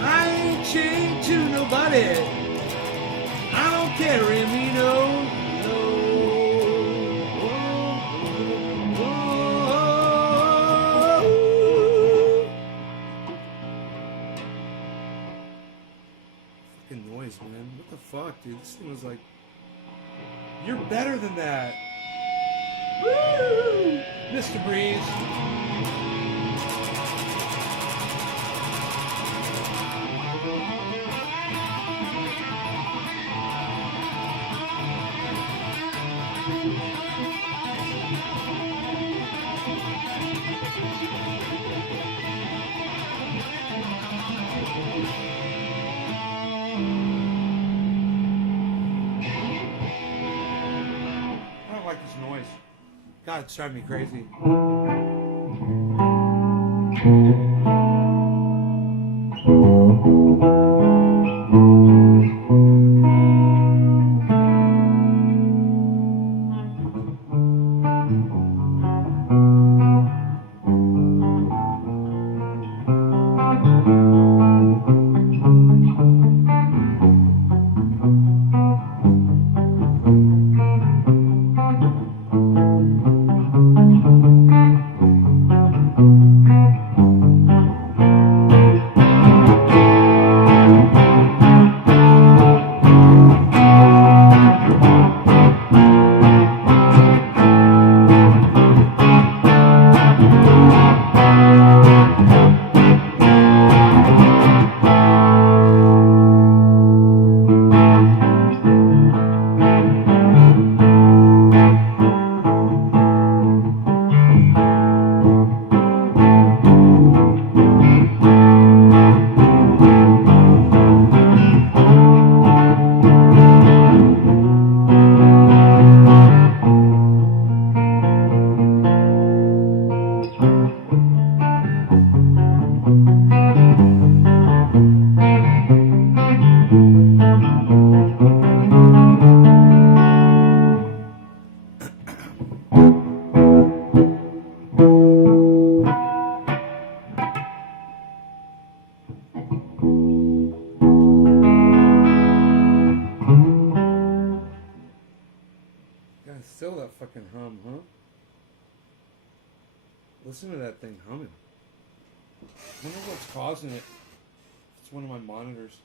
I ain't chained to nobody. I don't carry me no. Fucking noise, man. What the fuck, dude? This thing was like, you're better than that. Woo! Mr. Breeze. I don't like this noise. God, it's driving me crazy. God, still that fucking hum, huh? Listen to that thing humming. I wonder what's causing it. It's one of my monitors.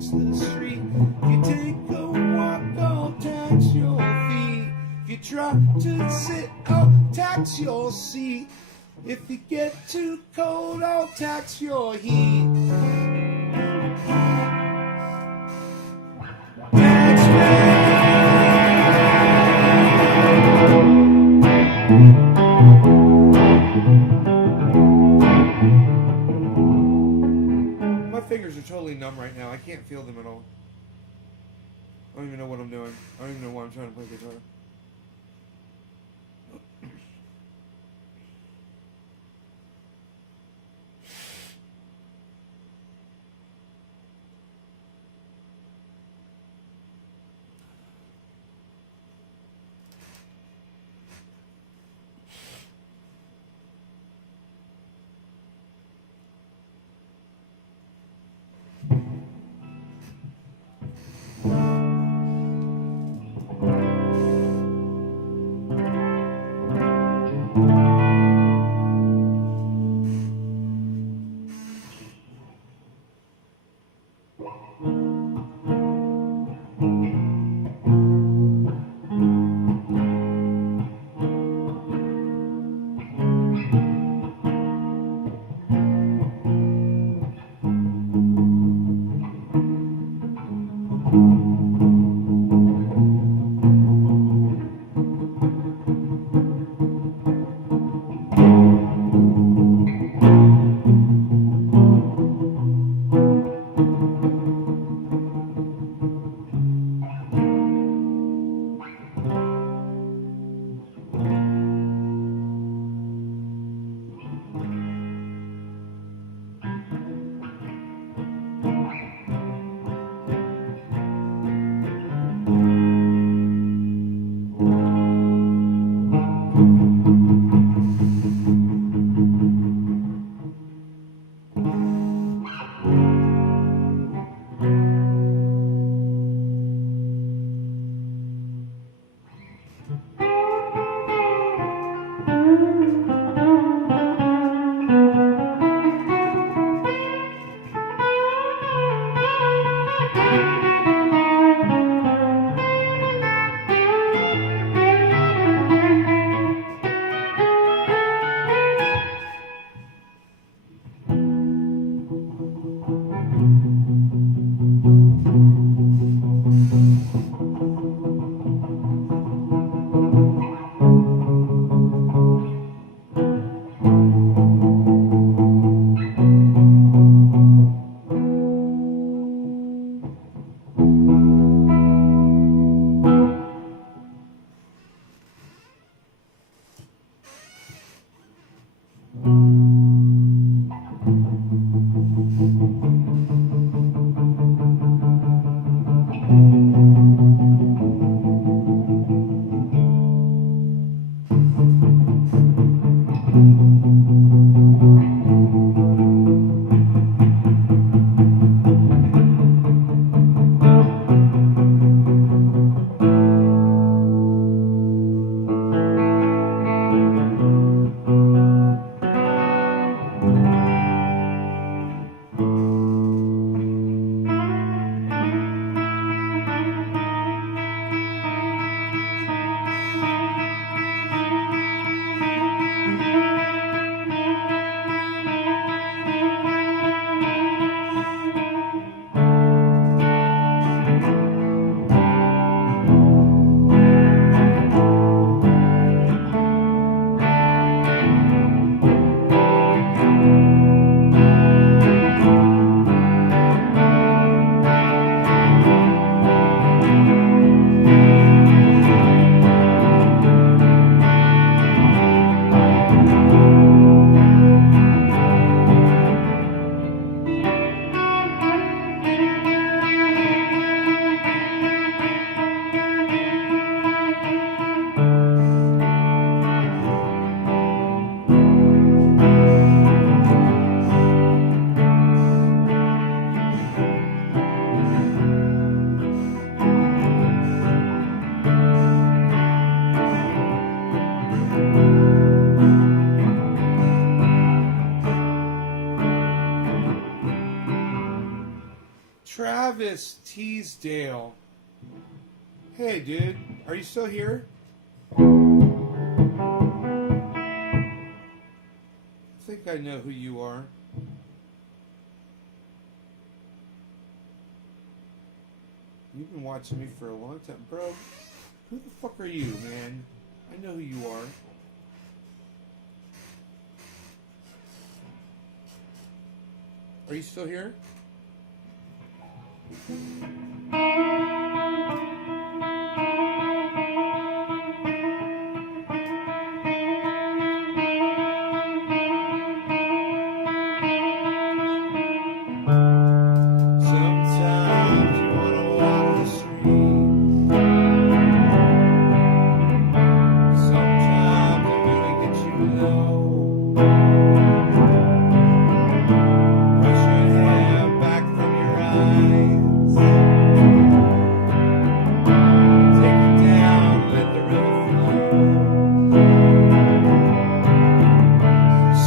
tax the street. If you take a walk, I'll tax your feet. If you try to sit, I'll tax your seat. If you get too cold, I'll tax your heat. Tax My fingers are totally numb right now. I can't feel them at all. I don't even know what I'm doing. I don't even know why I'm trying to play guitar. Jarvis Teasdale. Hey, dude. Are you still here? I think I know who you are. You've been watching me for a long time. Bro, who the fuck are you, man? I know who you are. Are you still here? Sometimes you wanna walk the street. Sometimes I wanna get you low. Brush your hair back from your eyes. Take it down, let the river flow.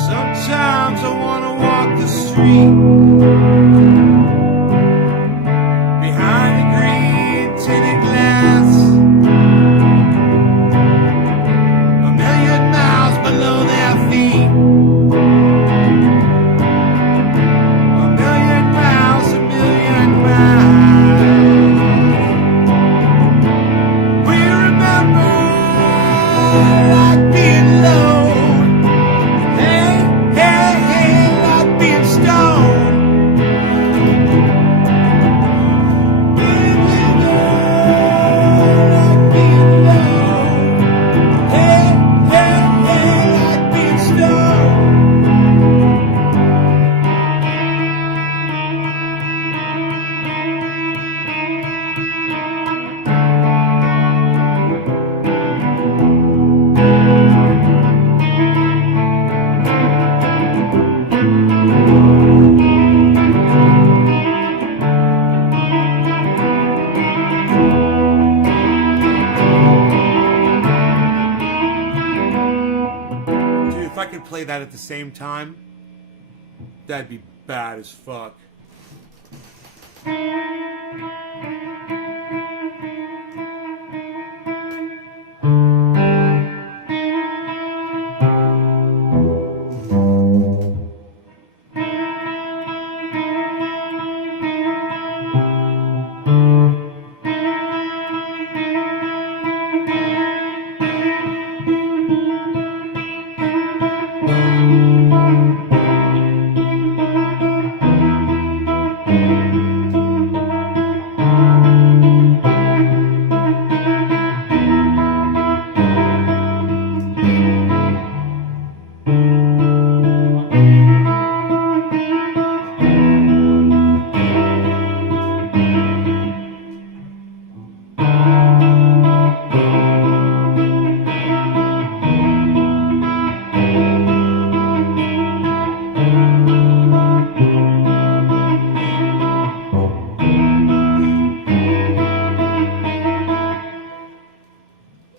Sometimes I wanna walk the street. Behind the green tinted glass, a million miles below their feet. A million miles, a million miles. We remember like being low. Hey, hey, hey, like being stoned. Dude, if I could play that at the same time, that'd be bad as fuck.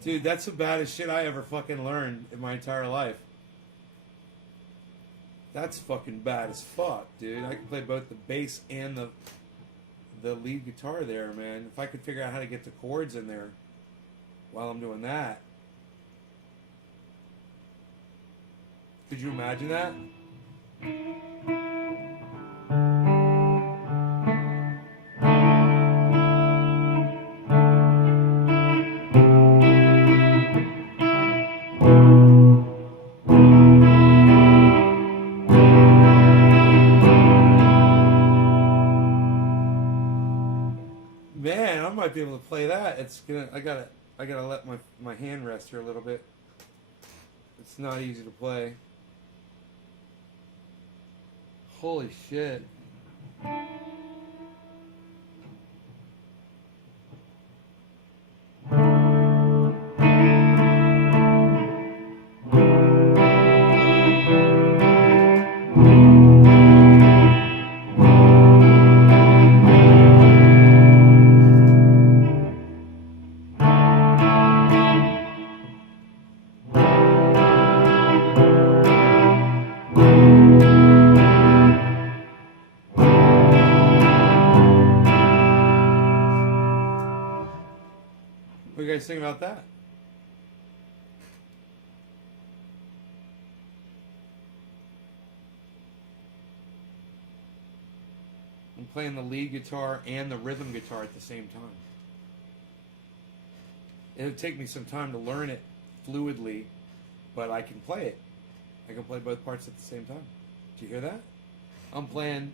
Dude, that's the baddest shit I ever fucking learned in my entire life. That's fucking bad as fuck, dude. I can play both the bass and the lead guitar there, man. If I could figure out how to get the chords in there while I'm doing that. Could you imagine that? Man, I might be able to play that. I gotta let my hand rest here a little bit. It's not easy to play. Holy shit. do you guys think about that? I'm playing the lead guitar and the rhythm guitar at the same time. It would take me some time to learn it fluidly, but I can play it. I can play both parts at the same time. Did you hear that? I'm playing.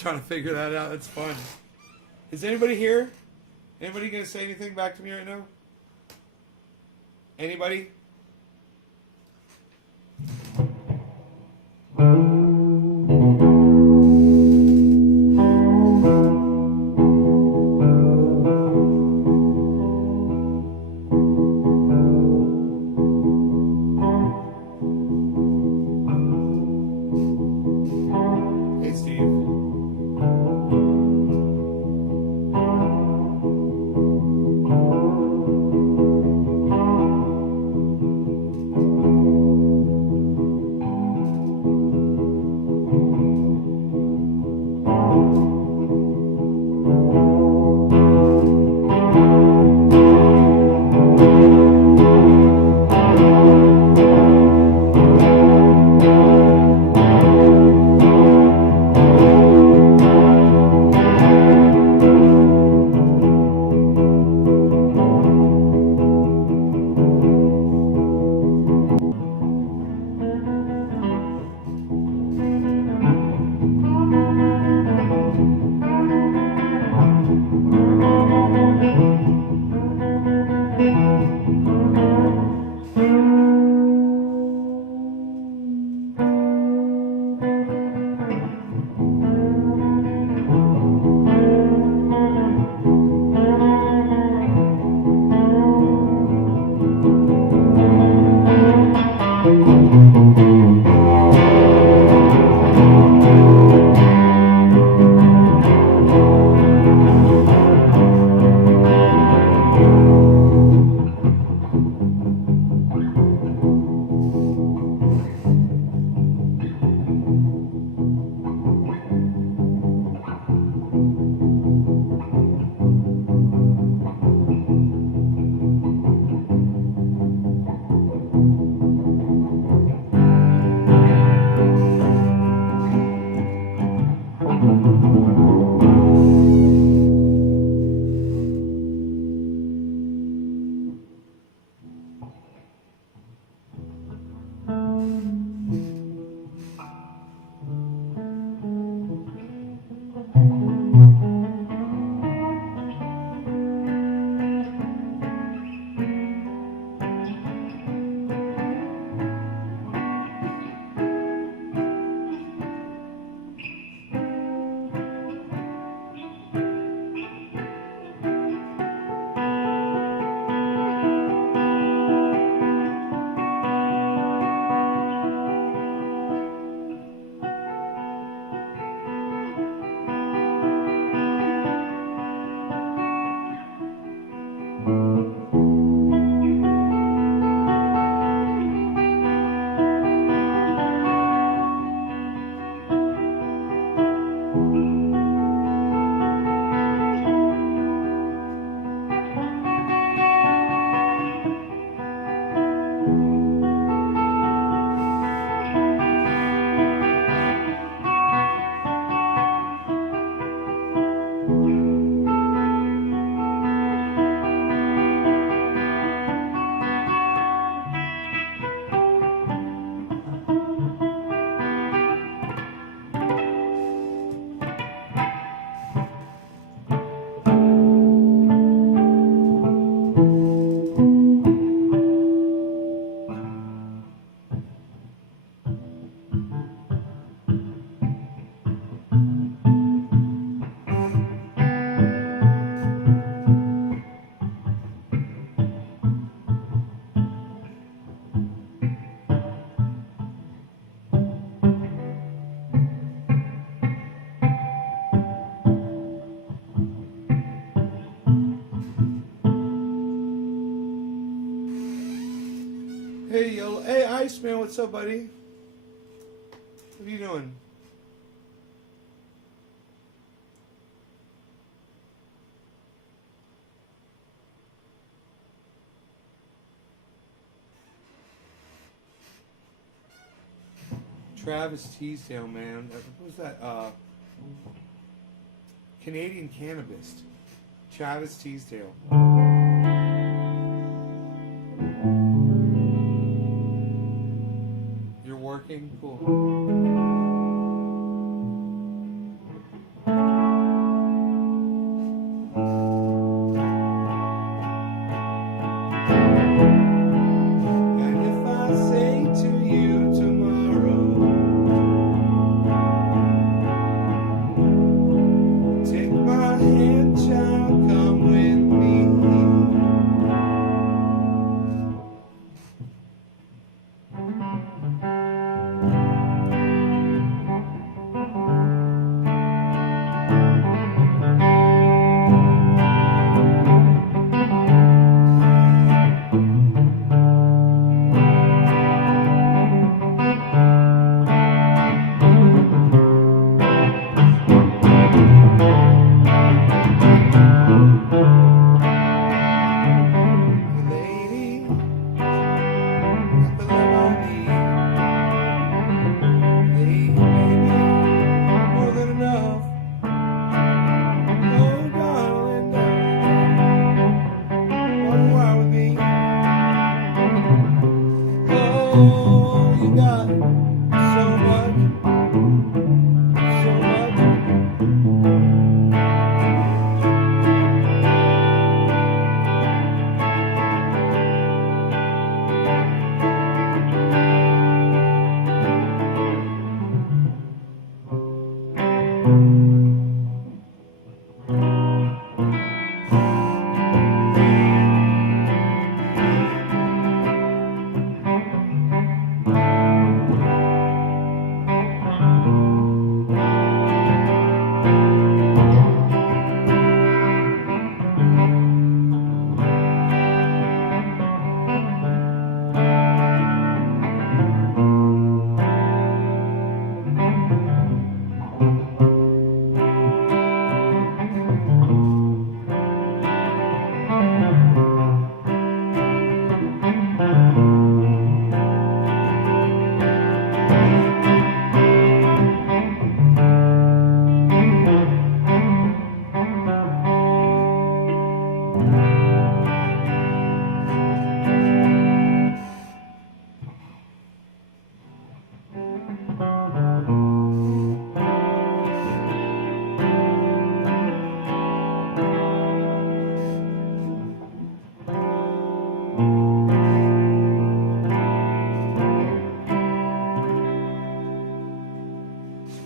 Trying to figure that out. That's fun. Is anybody here? Anybody gonna say anything back to me right now? Anybody? Hey, Steve. what's up, buddy? What are you doing? Travis Teasdale, man. What was that? Canadian Cannabis. Travis Teasdale. You're working? Cool. And if I say to you tomorrow, take my hand, child, come with me. Lady, the love I need. Hey, baby, more than enough. Oh, darling, one while with me. Oh, you got so much, so much.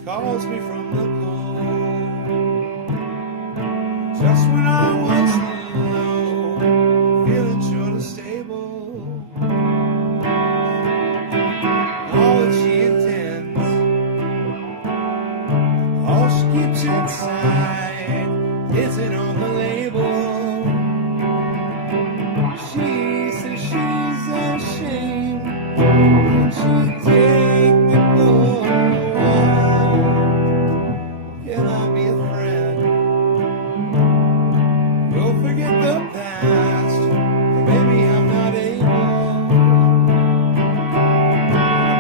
Calls me from the cold, just when I was low, feeling sort of stable. All that she intends, all she keeps inside isn't on the label. She says she's ashamed, and she take me for a while. Can I be a friend? We'll forget the past, or maybe I'm not able to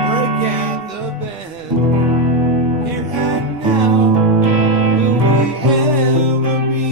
break at the bend. Here and now, will we ever be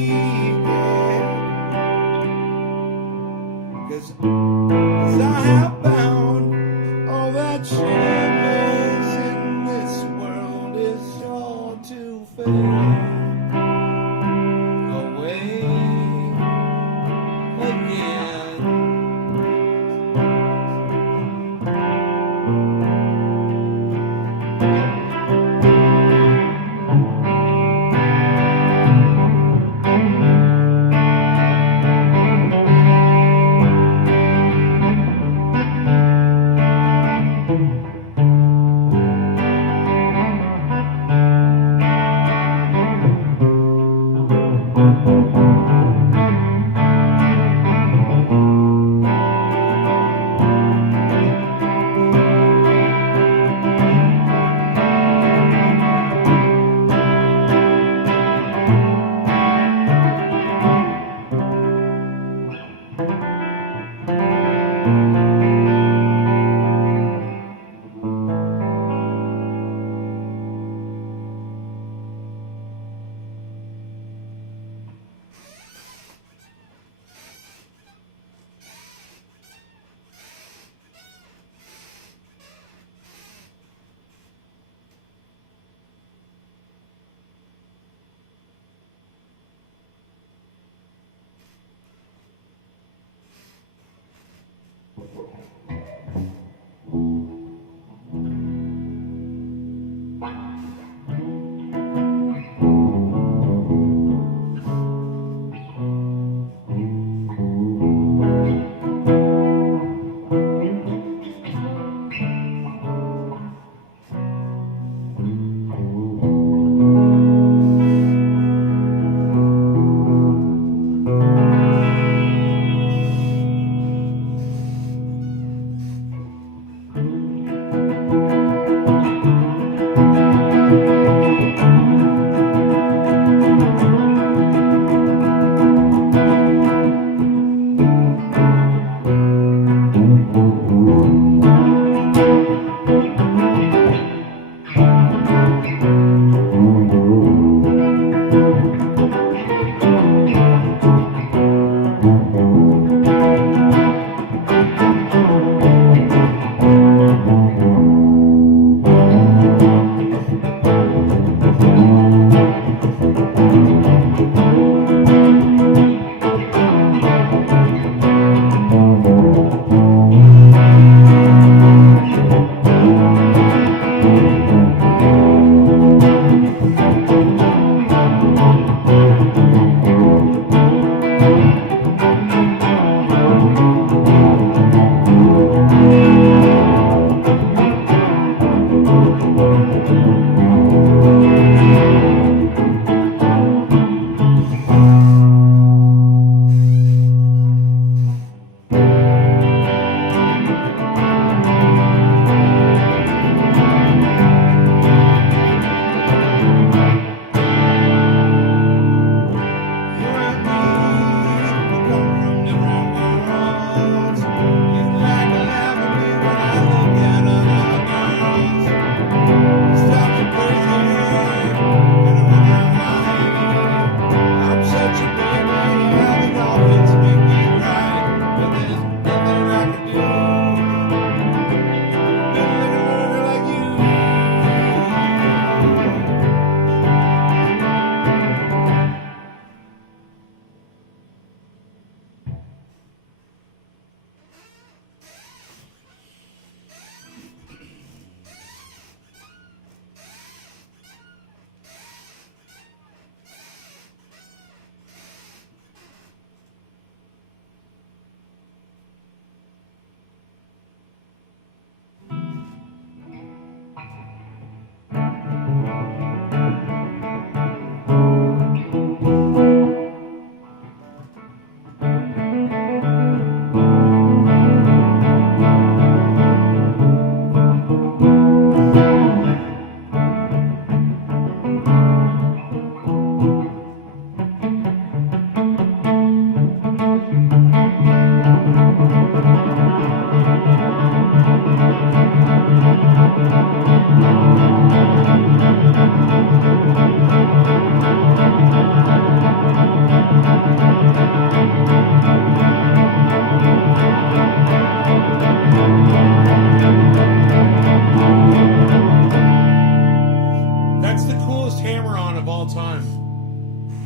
That's the coolest hammer-on of all time.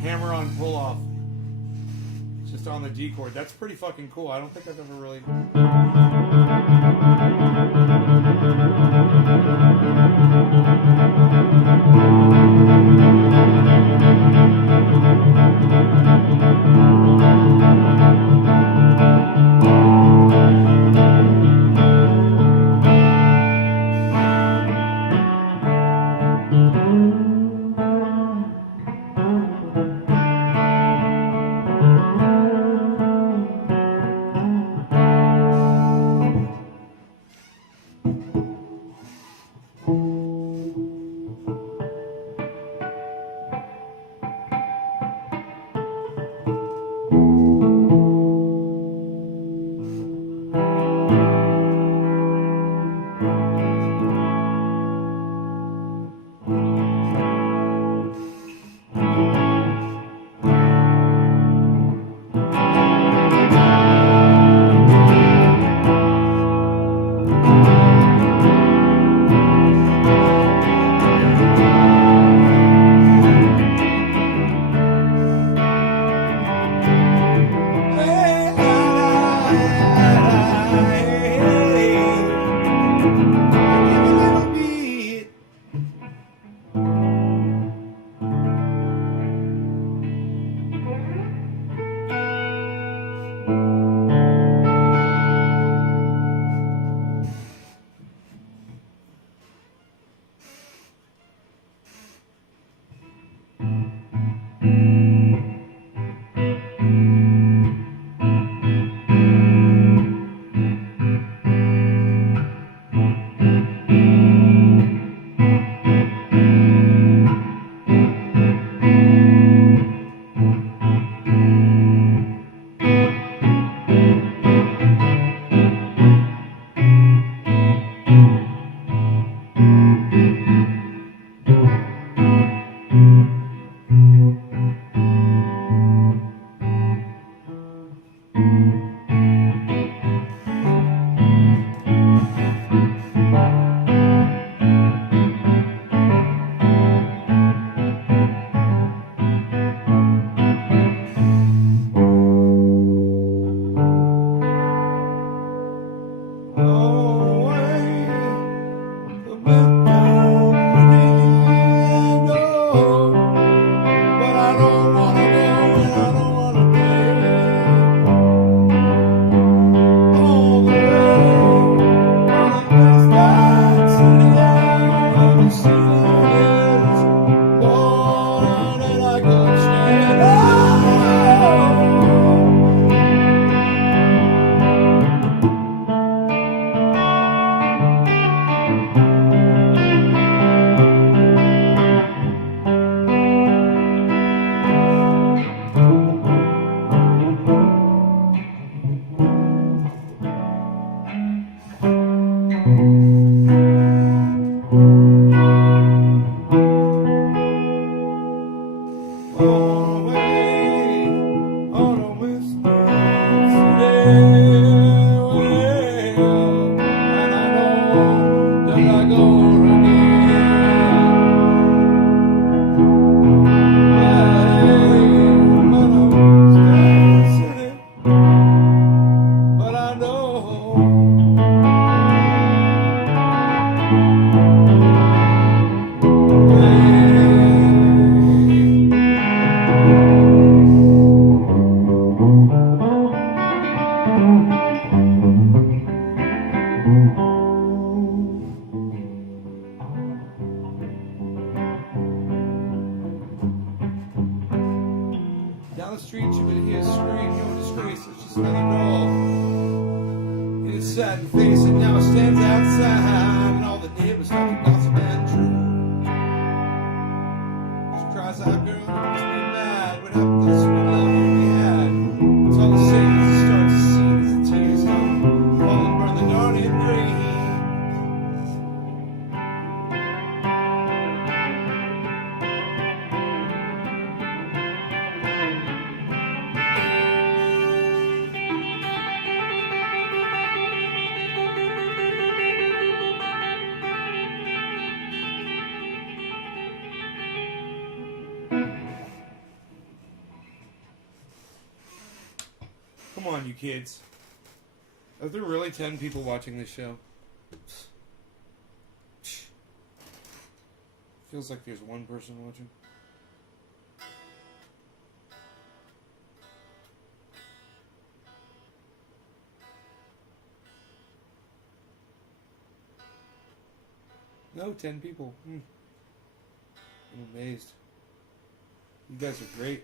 Hammer-on pull-off. It's just on the D chord. That's pretty fucking cool. I don't think I've ever really... Lord, and I could stand. Oh! On the way, on a western city, and I know that I go again. But a western city, but I know. Down the street you would hear a scream, no disgrace, it's just another doll. In its saddened face, and now it stands outside, and all the neighbors start to gossip and true. She cries out, girl, you must be mad, what happened to the sweet love we had? It's all the same as it starts to see, as the tears come, fall and burn the darning green. Come on, you kids. Are there really 10 people watching this show? Feels like there's one person watching. No, 10 people. I'm amazed. You guys are great.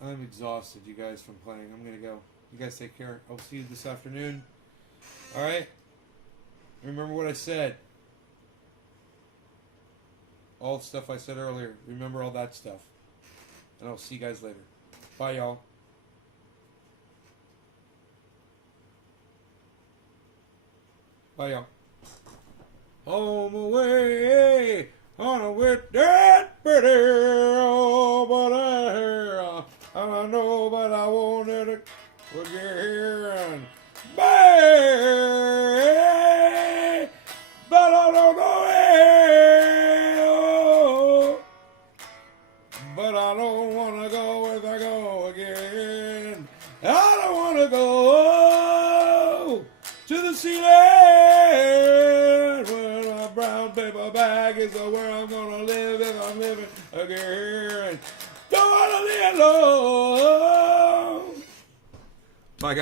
I'm exhausted, you guys, from playing. I'm gonna go. You guys take care. I'll see you this afternoon. Alright? Remember what I said. All the stuff I said earlier. Remember all that stuff. And I'll see you guys later. Bye, y'all. Bye, y'all. Home away on a wet that pretty, oh, but I know, but I won't let it again. Bye, but I don't know it. Oh, but I don't want to go if I go again. I don't want to go to the ceiling where my brown paper bag is where I'm gonna live if I'm living again. Don't wanna be alone.